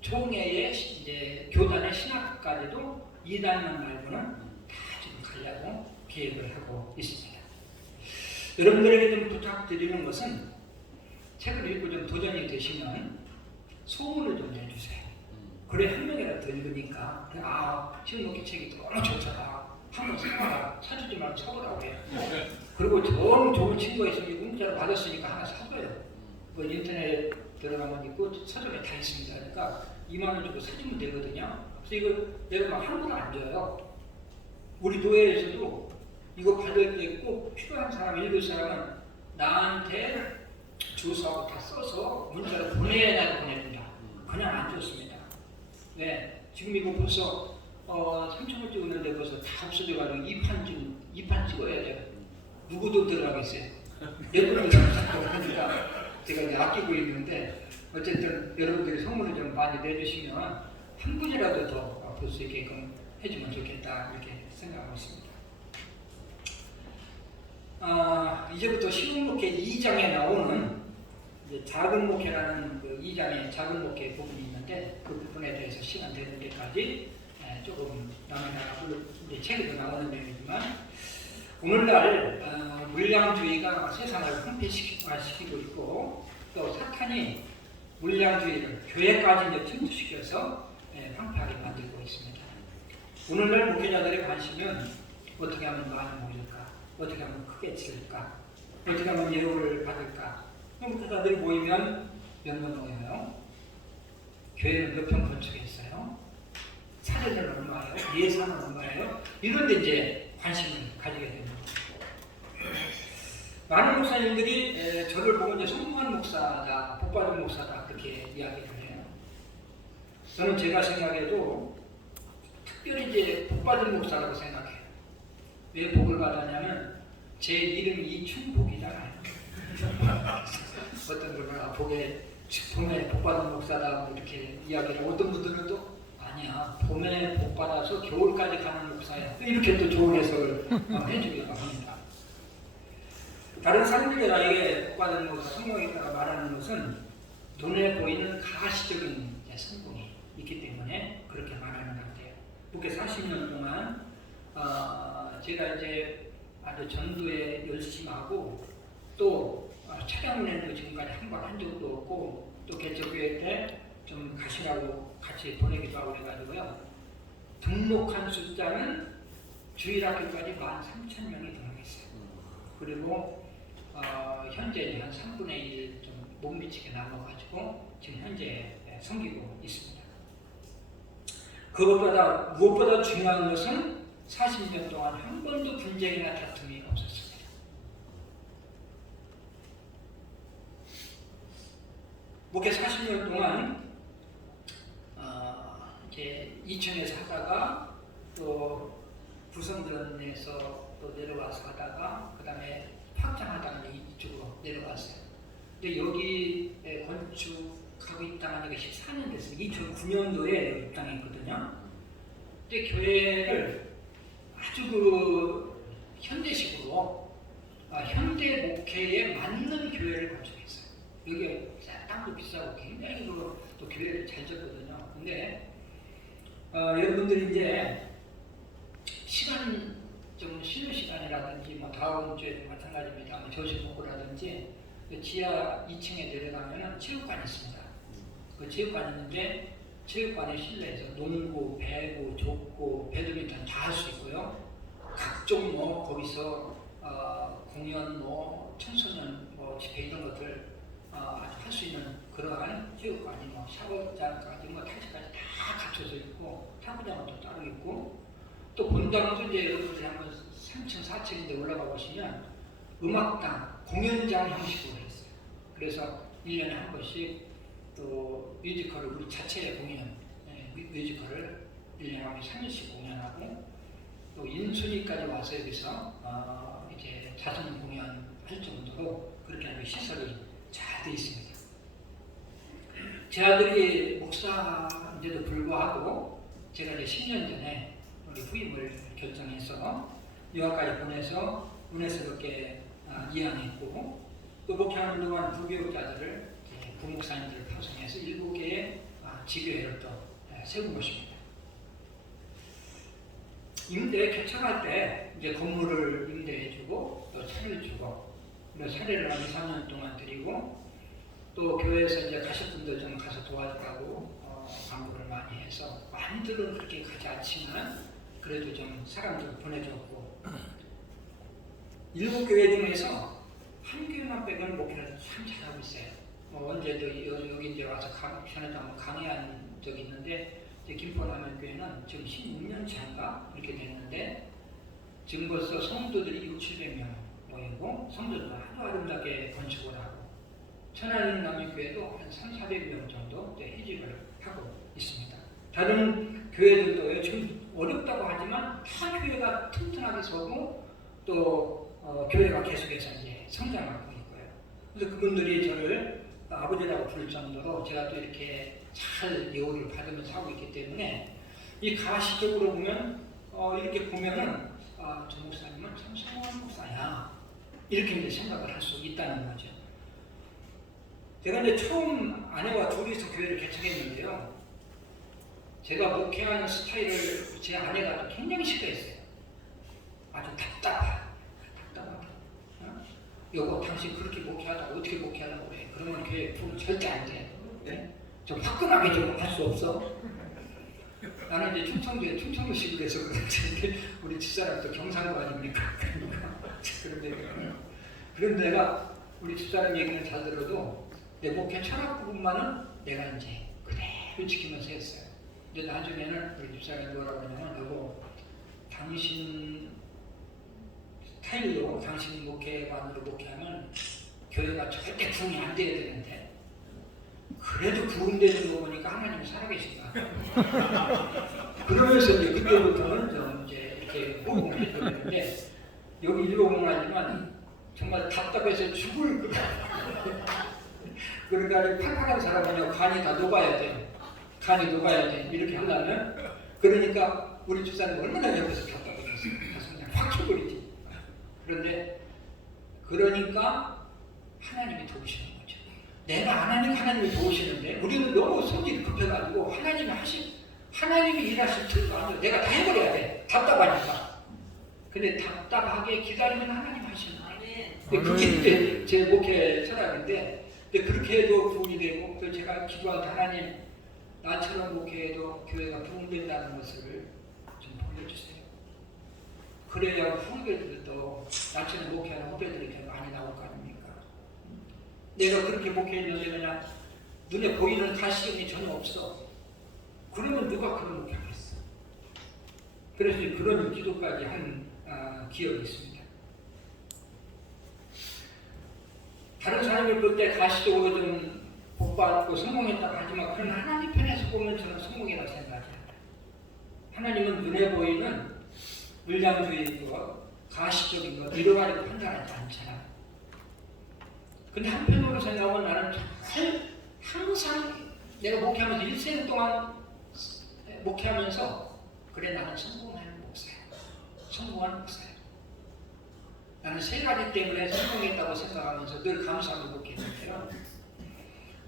총회의 이제 교단의 신학까지도 2단만 말고는 다 지금 가려고 계획을 하고 있습니다. 여러분들에게 좀 부탁드리는 것은 책을 읽고 좀 도전이 되시면 소문을 좀 내주세요. 그래 한 명이라도 더 읽으니까 시험 먹기 책이 너무 좋잖아. 한번 사봐라. 사주지 말고 사보라고 해요. 그리고 너무 좋은 친구가 있으면 문자로 받았으니까 하나 사줘요. 뭐 인터넷 들어가면 있고 서점에 다 있습니다. 그러니까 2만 원 주고 사주면 되거든요. 그래서 이거 내가 막 함부로 안 줘요. 우리 노예에서도 이거 받을 때 꼭 필요한 사람, 읽을 사람은 나한테 주소하고 다 써서 문자로 보내야 보냅니다. 그냥 안 줬습니다. 네, 지금 이거 벌써 3,000원 찍었는데 벌써 다 없어져가지고 2판 찍어야 돼요. 누구도 들어가겠어요. 여러분들 그러니까 제가 이제 아끼고 있는데 어쨌든 여러분들이 선물을 좀 많이 내주시면 한 분이라도 더 볼 수 있게끔 해주면 좋겠다 이렇게 생각하고 있습니다. 이제부터 신혼 목회 2장에 나오는 이제 작은 목회라는 그 2장의 작은 목회 부분이 있는데 그 부분에 대해서 시간 되는 데까지 조금 남아나고 이제 책에도 나오는 내용이지만 오늘날 물량주의가 세상을 황폐시키고 있고 또 사탄이 물량주의를 교회까지 이제 침투시켜서 황폐하게 만들고 있습니다. 오늘날 목회자들의 관심은 어떻게 하면 많이 모일까? 어떻게 하면 크게 치를까? 어떻게 하면 예우를 받을까? 목회자들이 모이면 몇 명 모여요? 교회는 몇 평 건축했어요? 사례는 얼마예요? 예산은 얼마예요? 이런 데 이제 관심을 가지게 됩니다. 많은 목사님들이 저를 보고 이제 성공한 목사다, 복받은 목사다 그렇게 이야기를 해요. 저는 제가 생각해도 특별히 이제 복받은 목사라고 생각해요. 왜 복을 받았냐면 제 이름이 이충복이잖아요. 어떤 분은 봄에 복받은 목사다 이렇게 이야기를 하고 어떤 분들은 또 아니야 봄에 복받아서 겨울까지 가는 목사야 이렇게 또 좋은 해석을 해주기도 합니다. 다른 사람들이 나에게 복받은 목사 성공했다고 말하는 것은 눈에 보이는 가시적인 성공이 있기 때문에 그렇게 말하는 것 같아요. 그렇게 40년 동안 제가 이제 아주 전도에 열심하고 또 차량운행도 지금까지 한 번 한 적도 없고 또 개척교회 때 좀 가시라고 같이 보내기도 하고 그래가지고요. 등록한 숫자는 주일학교까지 13,000명이 등록했어요. 그리고 현재 한 3분의 1 좀 못 미치게 남아가지고 지금 현재 섬기고 있습니다. 그것보다 무엇보다 중요한 것은 40년 동안 한 번도 분쟁이나 다툼이 없었습니다. 목회 40년 동안 이제 2층에서 하다가 또 부성전에서 또 내려와서 하다가 그 다음에 확장하다가 이쪽으로 내려왔어요. 근데 여기 건축하고 입당한 지가 14년 됐어요. 2009년도에 입당했거든요. 근데 교회를 아주 그 현대식으로 현대 목회에 맞는 교회를 건축했어요. 여기 땅도 비싸고 굉장히 또 교회를 잘 졌거든요. 근데 여러분들이 이제 시간 좀 쉬는 시간이라든지 뭐 다음 주에도 마찬가지입니다. 뭐 저시목고라든지 지하 2층에 내려가면은 체육관이 있습니다. 그 체육관이 있는데 체육관의 실내에서 농구, 배구, 족구, 배드민턴 다 할 수 있고요. 각종 뭐 거기서 공연, 뭐 청소년 뭐 집회 이런 것들 아주 할 수 있는 그러한 체육관이 뭐 샤워장까지 뭐 탈지까지 다 갖춰져 있고 탁구장은 또 따로 있고 또 본당도 이제 여러분들이 한번 3층, 4층인데 올라가 보시면 음악당, 공연장 형식으로 했어요. 그래서 1년에 한 번씩 또 뮤지컬을 우리 자체의 공연, 뮤지컬을 1년에 한 번씩 3일씩 공연하고 또 인순이까지 와서 여기서 이제 자선 공연할 정도로 그렇게 하는 시설이 잘 되어 있습니다. 제 아들이 목사인데도 불구하고 제가 이제 10년 전에 우리 후임을 결정해서 유학까지 보내서 은혜스럽게 이양했고 또 목회하는 동안 부교육자들을 부목사님들을 파송해서 7개의 지교회를 또 세운 것입니다. 임대 개척할 때 이제 건물을 임대해주고 또 차를 주고 사례를 한 2, 3년 동안 드리고 또 교회에서 이제 가실 분들 좀 가서 도와주라고 광고를 많이 해서 많이들은 그렇게 가지 않지만 그래도 좀 사람들 보내줬고 7교회 중에서 한 교회만 빼고는 목회를 참 잘하고 있어요. 언제도 여기 이제 와서 편에서 한번 강의한 적이 있는데 이제 김포남현교회는 지금 16년 차인가 그렇게 됐는데 지금 벌써 성도들이 600~700명 모이고 성도들은 아주 아름답게 건축을 하고 천안남현교회도 한 300~400명 정도 회집을 하고 있습니다. 다른 교회들도 지금 어렵다고 하지만 다 교회가 튼튼하게 서고 또 교회가 계속해서 이제 성장하고 있고요. 그래서 그분들이 저를 아버지라고 부를 정도로 제가 또 이렇게 잘 예우를 받으면서 하고 있기 때문에 이 가시적으로 보면 이렇게 보면은 저 목사님은 참 성공한 목사야 이렇게 이제 생각을 할 수 있다는 거죠. 제가 이제 처음 아내와 둘이서 교회를 개척했는데요. 제가 목회하는 스타일을 제 아내가 굉장히 싫어했어요. 아주 답답하고 여보 당신 그렇게 목회하다가 어떻게 목회하려고 그래? 그러면 교회 부르면 절대 안 돼. 네? 좀 화끈하게 좀 할 수 없어? 나는 이제 충청도식으로 해서 그런지 우리 집사람도 경상도 아닙니까? 그런데 내가 우리 집사람 얘기는 잘 들어도 내 목회 철학 부분만은 내가 이제 그대로 지키면서 했어요. 근데 나중에는 우리 집사람이 뭐라고 하냐면 여보 당신 스타일로 당신이 목회관으로 목회하면 교회가 절대 부흥이 안 돼야 되는데 그래도 부흥되는 거 보니까 하나님이 살아계신다. 그러면서 이제 그때부터는 좀 이제 이렇게 호응을 했는데 여기 일복은 하지만 정말 답답해서 죽을 그러니까 팔팔한 사람은요 간이 다 녹아야 돼. 간이 녹아야 돼. 이렇게 하려면 그러니까 우리 집사님 얼마나 옆에서 답답해졌어요. 그래서 그냥 확 쳐버리지. 그런데 그러니까 하나님이 도우시는 거죠. 내가 하나님이 도우시는데 우리는 너무 성질이 급해가지고 하나님이 일하실 틈도 안 돼. 내가 다 해버려야 돼. 답답하니까. 근데 답답하게 기다리면 하나님 하시는 거예요. 그게 제 목회 철학인데 그렇게 해도 부흥이 되고 또 제가 기도한 하나님 나처럼 목회해도 교회가 부흥된다는 것을 좀 보여주세요. 그래야 후배들도 나처럼 목회하는 후배들이 이렇게 많이 나올 거 아닙니까? 내가 그렇게 목회했는데 그냥 눈에 보이는 가시경이 전혀 없어. 그러면 누가 그런 목회하겠어? 그래서 그런 기도까지 한 기억이 있습니다. 다른 사람이 볼 때 가시적으로 좀 복받고 성공했다고 하지만 그런 하나님 편에서 보면 저는 성공이라고 생각합니다. 하나님은 눈에 보이는 물량주의인 것, 가시적인 것 이런 가지고 판단하지 않잖아. 근데 한편으로 생각하면 나는 정말 항상 내가 목회하면서 일생 동안 목회하면서 그래 나는 성공하는 목사야. 성공한 목사야. 나는 세 가지 때문에 성공했다고 생각하면서 늘 감사하고 목회했는데요.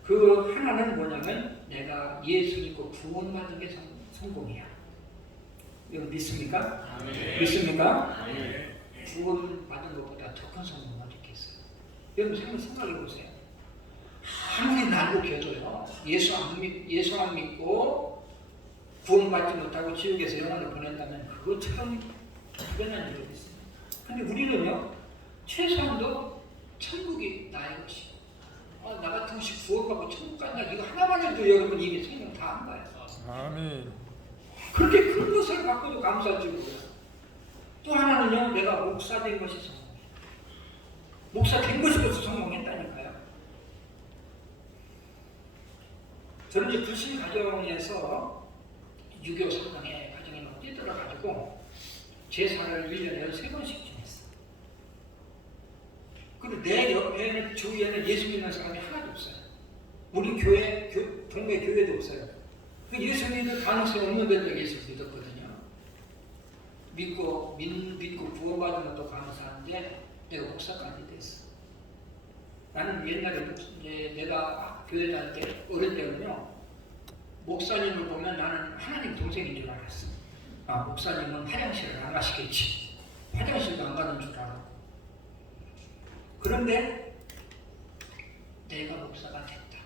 그 하나는 뭐냐면 내가 예수 믿고 구원받는 게 성공이야. 이거 믿습니까? 네. 믿습니까? 네. 구원받은 것보다 더 큰 성공 어디 있겠어요? 여러분 생각해 보세요. 아무리 난국해도요. 예수 안 믿고 구원받지 못하고 지옥에서 영원을 보낸다면 그것처럼 불행한 일이 있어요. 근데 우리는요. 최소한도 천국이 나의 것이. 나 같은 것이 구원받고 천국 간다. 이거 하나만 해도 여러분 이미 성공 다 한 거예요. 아멘. 그렇게 큰 것을 갖고도 감사드리고요. 또 하나는요, 내가 목사 된 것이 성공이에요. 목사 된 것이 벌써 성공했다니까요. 저는 이제 불신 가정에서 유교 사상의 가정에 막 뛰들어가지고 제사를 1년에 13번씩 지냈어. 그리고 내 옆에는 주위에는 예수 믿는 사람이 하나도 없어요. 우리 교회, 동네 교회도 없어요. 그 예수 믿을 가능성이 없는 데도 예수 믿었거든요. 믿고 구원받은 것도 감사한데 내가 목사까지 됐어. 나는 옛날에 이제 내가 교회 다닐 때 어릴 때는요 목사님을 보면 나는 하나님 동생인 줄 알았어. 목사님은 화장실을 안 가시겠지. 화장실도 안 가는 줄 알았고. 그런데 내가 목사가 됐다.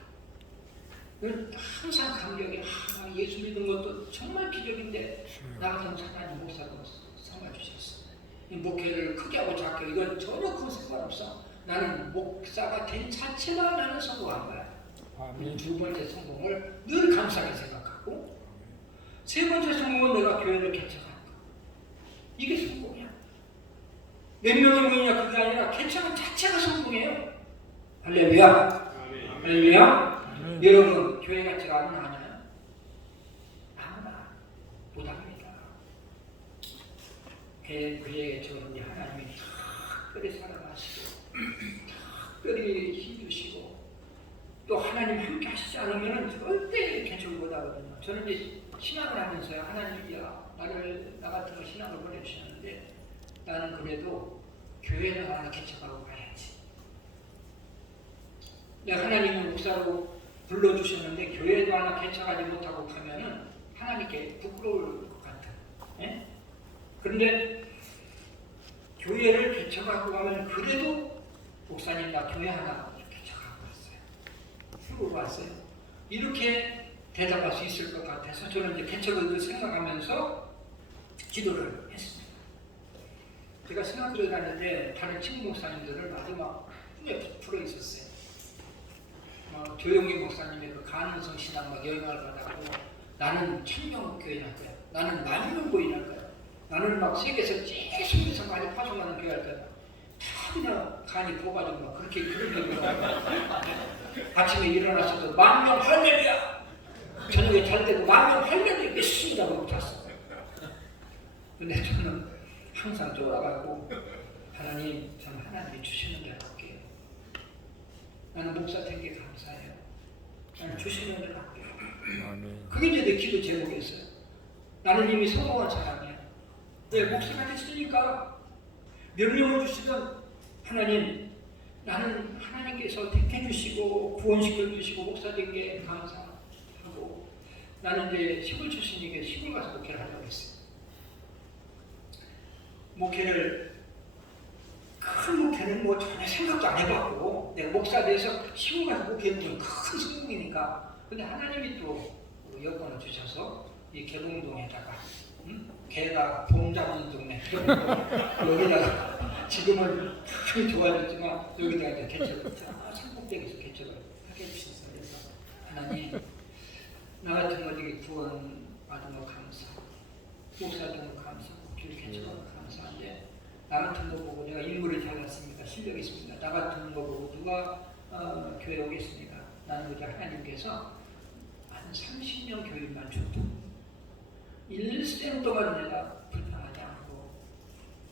항상 감격이 예수 믿는 것도 정말 기적인데 나 같은 하나님 목사도 상관 주셨어. 이 목회를 크게 하고 작게 이건 전혀 그 상관없어. 나는 목사가 된 자체가 나는 성공한 거야. 두 번째 성공을 늘 감사하게 생각하고 세 번째 성공은 내가 교회를 개척한 거. 이게 성공이야. 몇 명이 모이냐 그게 아니라 개척한 자체가 성공이에요. 할렐루야. 할렐루야. 여러분 교회 같지가 않으냐? 아무나 못합니다. 그의 저는 하나님이 특별히 사랑하시고 특별히 힘주시고 또 하나님 함께 하시지 않으면 절대 개척을 못하거든요. 저는 이제 신앙을 하면서요. 하나님이야 나 같은 거 신앙을 보내주셨는데 나는 그래도 교회는 하나 개척하고 가야지. 내가 하나님을 목사로 불러주셨는데 교회도 하나 개척하지 못하고 가면은 하나님께 부끄러울 것 같아. 예? 그런데 교회를 개척하고 가면 그래도 목사님 나 교회 하나 개척하고 왔어요. 세우고 왔어요. 이렇게 대답할 수 있을 것 같아서 저는 이제 개척을 생각하면서 기도를 했습니다. 제가 신학교를 다녔는데 다른 친구 목사님들을 마지막 꿈에 풀어 있었어요. 조용기 목사님의 그 가능성 신앙 막 영향을 받았고 나는 천명 교회 할 거야. 나는 만명 교회 할 거야. 나는 막 세계에서 제일 순위에서 많이 파송하는 교회 할 거야. 다 그냥 간이 보가지고 막 그런 얘기를 하고 아침에 일어나서도 만명 할렐루야. 저녁에 잘 때도 만명 할렐루야. 믿습니다. 그러고 잤어. 근데 저는 항상 돌아가고 하나님 저는 하나님이 주시는 대로 할게요. 나는 목사 된 게 감사해요. 나는 주시는 대로 할게요. 그게 이제 내 기도 제목이었어요. 나는 이미 성공한 사람이야. 왜? 목사가 됐으니까 명령을 주시면 하나님 나는 하나님께서 택해 주시고 구원시켜 주시고 목사 된 게 감사하고 나는 이제 시골 출신이니까 시골 가서 목회를 하려고 했어요. 목회를 큰 목회는 뭐 전혀 생각도 안 해봤고 내가 목사 돼서 시골 가서 목회는 큰 성공이니까 근데 하나님이 또 여건을 주셔서 이 개봉동에다가 개가 봄 잡는 동네 여기다가 지금은 많이 좋아졌지만 여기다가 이제 개척을 산꼭대기에서 개척을 하게 해주셔서 그래서 하나님 나 같은 어디에 구원 받은 거 감사 목사 된 거 감사 교회 개척한 거 감사한데 나 같은 거 보고 내가 인물을 잘났습니다. 실력이 있습니다. 나 같은 거 보고 누가 교회 오겠습니까? 나는 이제 하나님께서 한 30년 교육만 줬다. 1생 동안 내가 불평하지 않고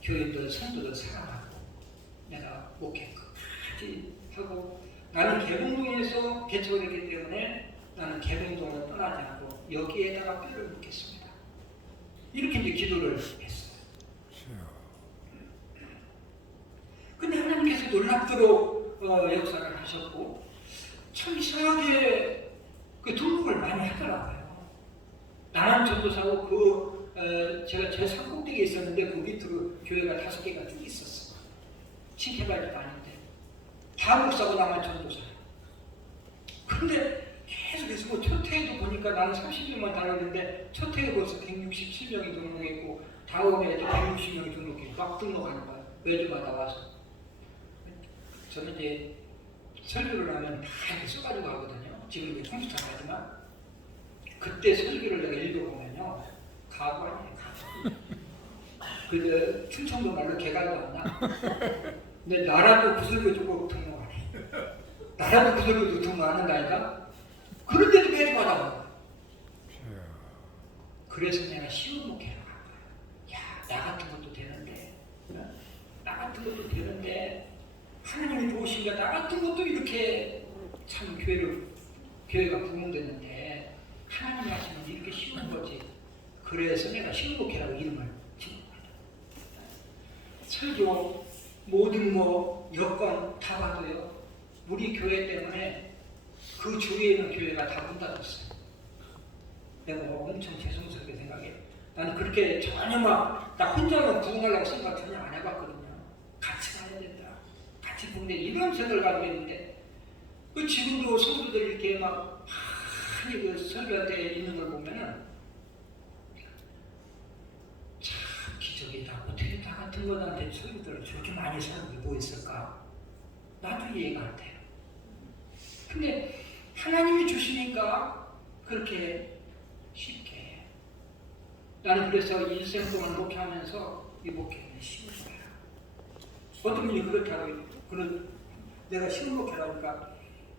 교인들, 성도들 사랑하고 내가 목회 끝까지 하고 나는 개봉동에서 개척을 했기 때문에 나는 개봉동을 떠나지 않고 여기에다가 뼈를 묻겠습니다. 이렇게 이제 기도를 했어요. 근데 하나님께서 놀랍도록 역사를 하셨고 참 이상하게 그 등록을 많이 하더라고요. 나는 전도사고 제가 제 산꼭대기에 있었는데 그 밑으로 교회가 5개가 쭉 있었어. 신개발도 아닌데 다 목사고 나만 전도사야. 그런데 계속해서 뭐 첫 해에도 보니까 나는 30명만 다녔는데 첫 해에 벌써 167명이 등록했고 다음에도 160명이 등록했고 막 등록하는 거야. 매주마다 와서. 저는 이제 설교를 하면 다 이렇게 써가지고 하거든요. 지금 이제 컴퓨터를 하지만 그때 설교를 내가 읽어보면요. 가구 아니에요. 가구. 그 충청도 말로 개가도 안 나. 근데 나라도 그 설교 조금 등록하네. 나라도 그 설교도 등록 안 한다니까. 그런데도 매주마다 와. 그래서 내가 쉬운 목회를 한 거야. 야, 나 같은 것도 되는데. 나 같은 것도 되는데. 하나님이 좋으신가 나 같은 것도 이렇게 참 교회가 부흥되는데 하나님이 하시면 이렇게 쉬운 거지. 그래서 내가 쉬운 목회라고 이름을 지은 거야. 설교 모든 여건 다 봐도요. 우리 교회 때문에 그 주위에 있는 교회가 다 문 닫았어요. 내가 엄청 죄송스럽게 생각해. 나는 그렇게 전혀 나 혼자만 부흥하려고 생각 전혀 안 해봤거든요. 같이 가야 된다. 같이 부흥해 이런 생각을 가지고 있는데 그 지금도 성도들 이렇게 막 가만히 그 설교대 있는 걸 보면은 참 기적이다. 어떻게 다 같은 거한테 설교들을 저렇게 많이 사람들이 모였을까? 나도 이해가 안 돼요. 근데 하나님이 주시니까 그렇게 쉽게 해요. 나는 그래서 일생 동안 목회하면서 이 목회는 쉬운 거야. 어떤 분이 그렇다고 내가 쉬운 목회라니까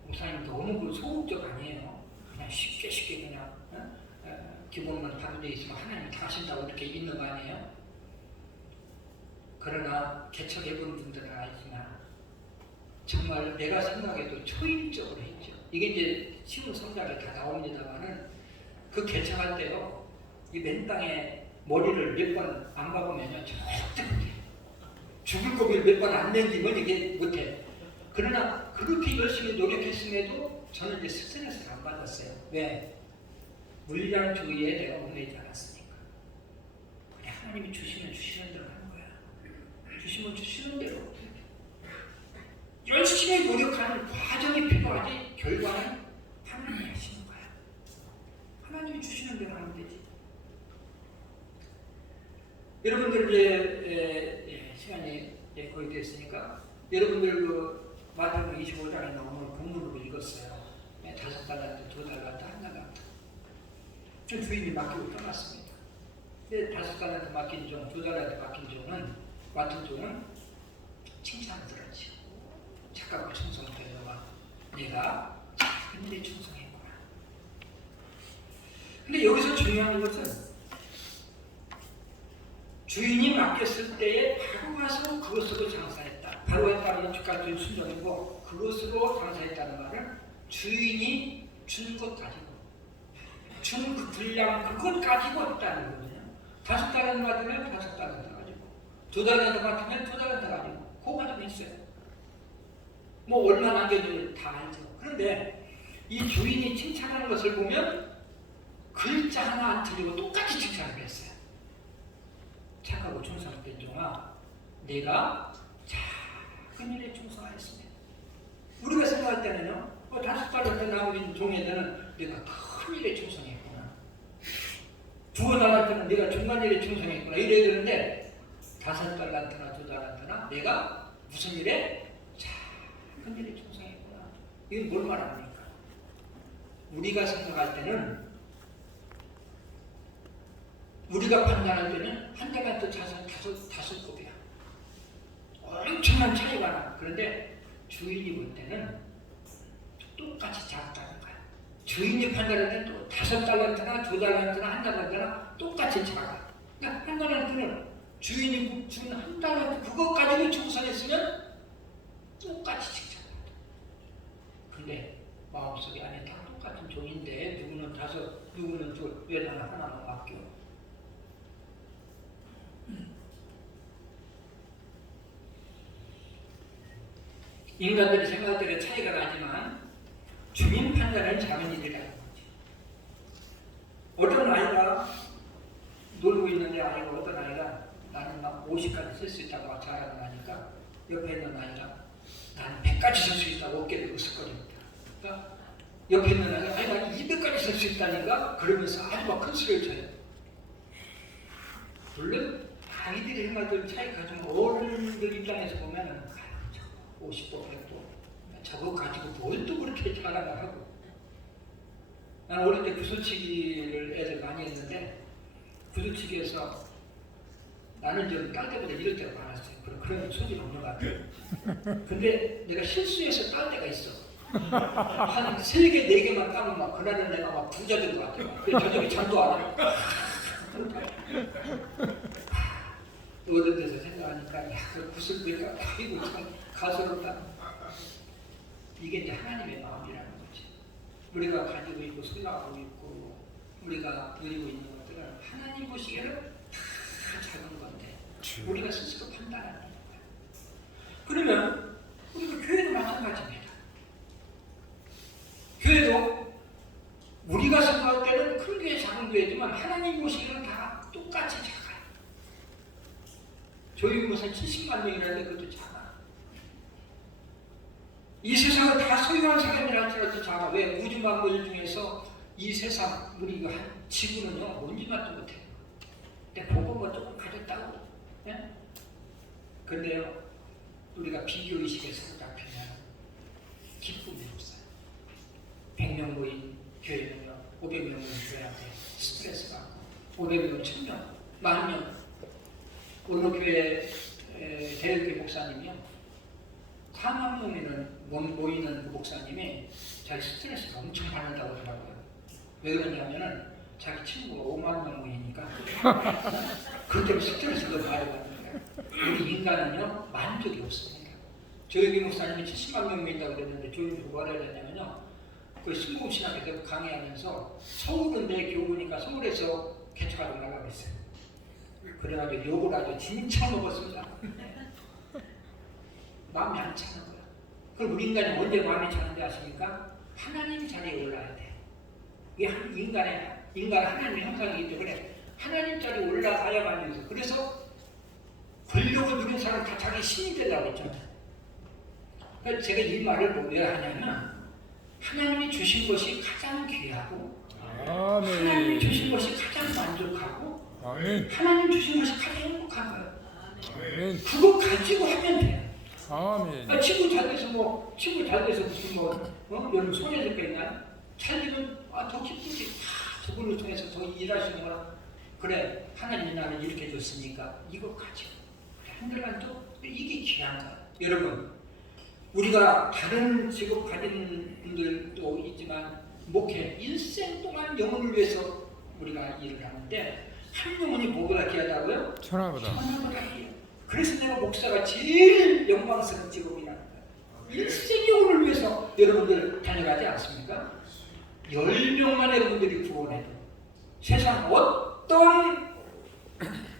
목사님 너무 그 소극적 아니에요. 그냥 쉽게 그냥 기본만 다루돼 있으면 하나님 다 하신다고 이렇게 있는 거 아니에요? 그러나 개척해본 분들은 알지만 정말 내가 생각해도 초인적으로 했죠. 이게 이제 쉬운 성장에 다 나옵니다만은 그 개척할 때요, 이 맨땅에 머리를 몇 번 안 박으면요 절대 못해. 죽을 고비를 몇 번 안 넘기면 이게 못해. 그러나 그렇게 열심히 노력했음에도 저는 이제 스트레스를 안 받았어요. 왜? 물량주의에 내가 얽매이지 않았으니까. 그냥 하나님이 주시면 주시는 대로 하는 거야. 주시면 주시는 대로. 열심히 노력하는 과정이 필요하지 결과는 하나님이 하시는 거야. 하나님이 주시는 대로 하면 되지. 여러분들 이제 시간이 거의 됐으니까 여러분들 그 마태복음 25장에 나오는 본문으로 읽었어요. 5달란트, 2달란트, 1달란트. 주인이 맡기고 떠났습니다. 5달란트 맡긴 종, 2달란트 맡긴 종은 맡은 종은 칭찬을 들었죠. 착하고 충성된 너가 내가 작은 일에 충성했구나. 근데 여기서 중요한 것은 주인이 맡겼을 때에 바로 가서 그것으로 장사했다. 바로에 따른 주가적인 순종이고 그것으로 장사했다는 말은 주인이 준 것 가지고 준 그 분량 그것 가지고 있다는 거거든요. 5달란트 받으면 5달란트 가지고 2달란트 받으면 2달란트 가지고 그거 가지고 있어요. 뭐 얼마 남겨주는지 다 알죠. 그런데 이 주인이 칭찬하는 것을 보면 글자 하나 안 틀리고 똑같이 칭찬을 했어요. 착하고 충성된 종아, 내가 작은 일에 충성하였습니다. 우리가 생각할 때는요, 5달란트 나오는 종에게는 내가 큰 일에 충성했구나. 2달란트는 내가 중간 일에 충성했구나. 이래야 되는데 5달란트나 2달란트나 내가 무슨 일에 작은 일에 충성했구나. 이건 뭘 말합니까? 우리가 생각할 때는 우리가 판단할 때는 1달란트 다섯 곱이야. 엄청난 차이가 나. 그런데 주인이 볼 때는 똑같이 작다는 거야. 주인이 판단할 때는 또 5달란트나 2달란트나 1달란트나 똑같이 작아. 그러니까 1달란트는 주인이 준 1달란트 그것 가지고 충성했으면 똑같이 칭찬한다. 근데 마음속에 안에 다 똑같은 종인데 누구는 5, 누구는 2, 왜 나는 하나만 맡겨? 인간들의 생각들의 차이가 나지만 주인 판단은 작은 일이라는 거지. 어떤 아이가 놀고 있는데 어떤 아이가 나는 막 50까지 쓸 수 있다고 막 자랑을 하니까 옆에 있는 아이가 나는 100까지 쓸 수 있다고 어깨를 으쓱거립니다. 그러니까 옆에 있는 아이가 나는 200까지 쓸 수 있다니까 그러면서 아주 막 큰 소리를 쳐요. 물론 아이들의 생각들 차이 가지고 어른들 입장에서 보면은 50도 100도 저거 가지고 뭘 또 그렇게 자랑을 하고. 나는 어릴 때 구슬치기를 애들 많이 했는데 구슬치기에서 나는 좀 딸 때보다 이럴 때가 많았어요. 그런 소질이 없는 것 같아요. 근데 내가 실수해서 딸 때가 있어. 한 3개, 4개만 따면 막 그날은 내가 막 부자 된 것 같아요. 저녁에 잠도 안 하고. 어른 돼서 생각하니까 그 구슬 보니까 아이고 참 가소롭다. 이게 이제 하나님의 마음이라는 거지. 우리가 가지고 있고 생각하고 있고 우리가 누리고 있는 것들은 하나님 보시기에는 다 작은 건데 우리가 스스로 판단하는 거야. 그러면 우리가 교회도 마찬가지입니다. 교회도 우리가 생각할 때는 큰 교회 작은 교회지만 하나님 보시기에는 다 똑같이 작아요. 저희 무슨 70만 명이라는데 그것도 작아. 이 세상을 다 소유한 사람이라 할지라도 작아. 왜? 우주 만물 중에서 이 세상 우리 이거 지구는요 뭔지만도 못해. 근데 그거 뭐 조금 가졌다고. 예? 근데요 우리가 비교의식에 사로잡히면 기쁨이 없어요. 100명 모인 교회는요 500명 모인 교회한테 스트레스 받고 500명, 1000명, 10,000명 오늘 교회 대학교 목사님이요 4만 명이는 모이는 그 목사님이 자기 스트레스가 엄청 받는다고 하더라고요. 왜 그러냐면은 자기 친구가 5만 명 모이니까 그것 때문에 스트레스가 많이 받는 거예요. 우리 인간은요 만족이 없습니다. 조영기 목사님이 70만 명 모인다고 그랬는데 조영기 뭐라 그랬냐면요 그 순금신학에서 강의하면서 서울은 내 교우니까 서울에서 개척하러 나가고 있어요. 그래가지고 욕을 아주 진짜 먹었습니다. 마음이 안 차는 거야. 그럼 우리 인간이 언제 마음이 차는지 아십니까? 하나님 자리에 올라야 돼. 이게 인간 하나님의 형상이기 때문에 하나님 자리에 올라가야만 해서 그래서 권력을 누린 사람 다 자기 신이 되려고 했잖아요. 그래서 제가 이 말을 왜 하냐면 하나님이 주신 것이 가장 귀하고 하나님이 주신 것이 가장 만족하고 하나님 주신 것이 가장 행복한 거예요. 그거 가지고 하면 돼요. 친구 잘 돼서 무슨 여러분 손해줄 거 있나요? 잘 되면 더 기쁘지. 저분을 통해서 더 일하시는 거라. 그래 하나님이 나를 이렇게 줬으니까 이거 가지고 한들만 또 이게 귀한 거야. 여러분 우리가 다른 직업 가진 분들도 있지만 목회 일생 동안 영혼을 위해서 우리가 일을 하는데 한 영혼이 뭐보다 귀하다고요? 천하보다 귀해요. 그래서 내가 목사가 제일 영광스러운 직업이라는 거예요. 일생 영혼을 위해서 여러분들 다녀가지 않습니까? 10명만 여러분들이 구원해도 세상 어떤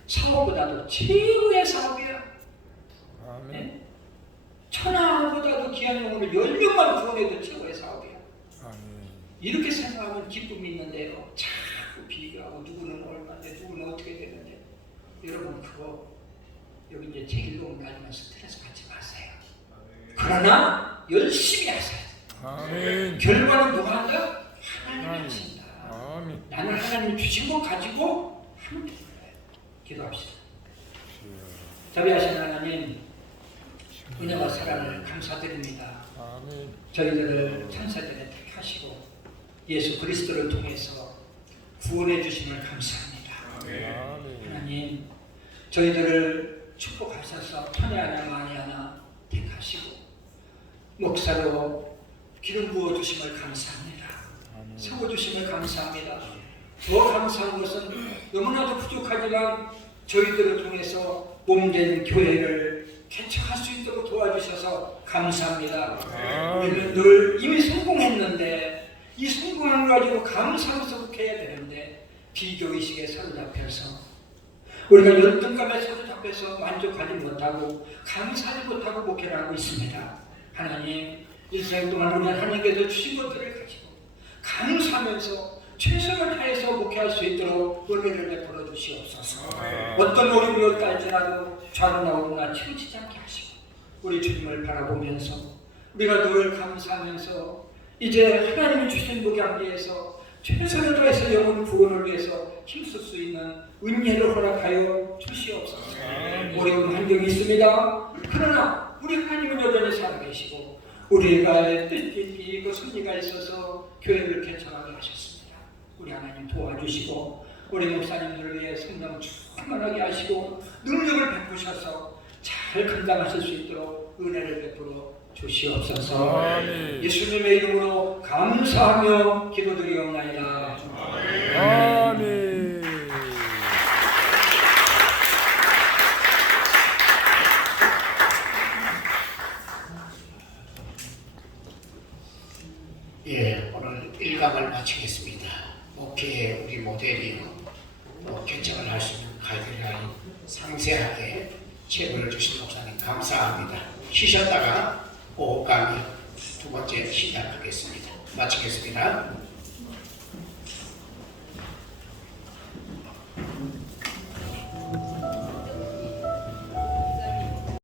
사업보다도 최고의 사업이야. 네? 천하보다도 귀한 영혼을 10명만 구원해도 최고의 사업이야. 이렇게 생각하면 기쁨이 있는데요. 자꾸 비교하고 누구는 얼마인데 누구는 어떻게 되는데 여러분 그거 여기 이제 책 읽어보면 나중에 스트레스 받지 마세요. 그러나 열심히 하세요. 결과는 누가 한다? 하나님이 하신다. 나는 하나님 주신 거 가지고 하면 되는 거예요. 기도합시다. 자비하신 하나님 은혜와 사랑을 감사드립니다. 저희들을 천사들에 택하시고 예수 그리스도를 통해서 구원해 주심을 감사합니다. 하나님 저희들을 축복하셔서 편애하나 마니하나 택하시고 목사로 기름 부어 주심을 감사합니다. 세워 주심을 감사합니다. 더 감사한 것은 너무나도 부족하지만 저희들을 통해서 몸된 교회를 개척할 수 있도록 도와주셔서 감사합니다. 우리는 늘 이미 성공했는데 이 성공을 가지고 감사하면서 목해야 되는데 비교의식에 사로잡혀서 우리가 열등감에 사로잡혀서 만족하지 못하고 감사하지 못하고 목회를 하고 있습니다. 하나님 일생 동안 우리 하나님께서 주신 것들을 가지고 감사하면서 최선을 다해서 목회할 수 있도록 은혜를 베풀어 주시옵소서. 어떤 어려움이 올까 할지라도 좌우나 우나 치우치지 않게 하시고 우리 주님을 바라보면서 우리가 늘 감사하면서 이제 하나님이 주신 목양계에서 최선을 다해서 영혼 구원을 위해서 힘쓸 수 있는 은혜를 허락하여 주시옵소서. 어려운 환경이 있습니다. 그러나 우리 하나님은 여전히 살아계시고 우리가 뜻깊이 그 섭리가 있어서 교회를 개척하게 하셨습니다. 우리 하나님 도와주시고 우리 목사님들을 위해 성령 충만하게 하시고 능력을 베푸셔서 잘 감당하실 수 있도록 은혜를 베풀어 주시옵소서. 예수님의 이름으로 감사하며 기도드리옵나이다. 아멘. 예, 오늘 1강을 마치겠습니다. 목회의 우리 모델이 개척을 할 수 있는 가이드라인 상세하게 제보를 주신 목사님 감사합니다. 쉬셨다가 5강의 두 번째 시작하겠습니다. 마치겠습니다.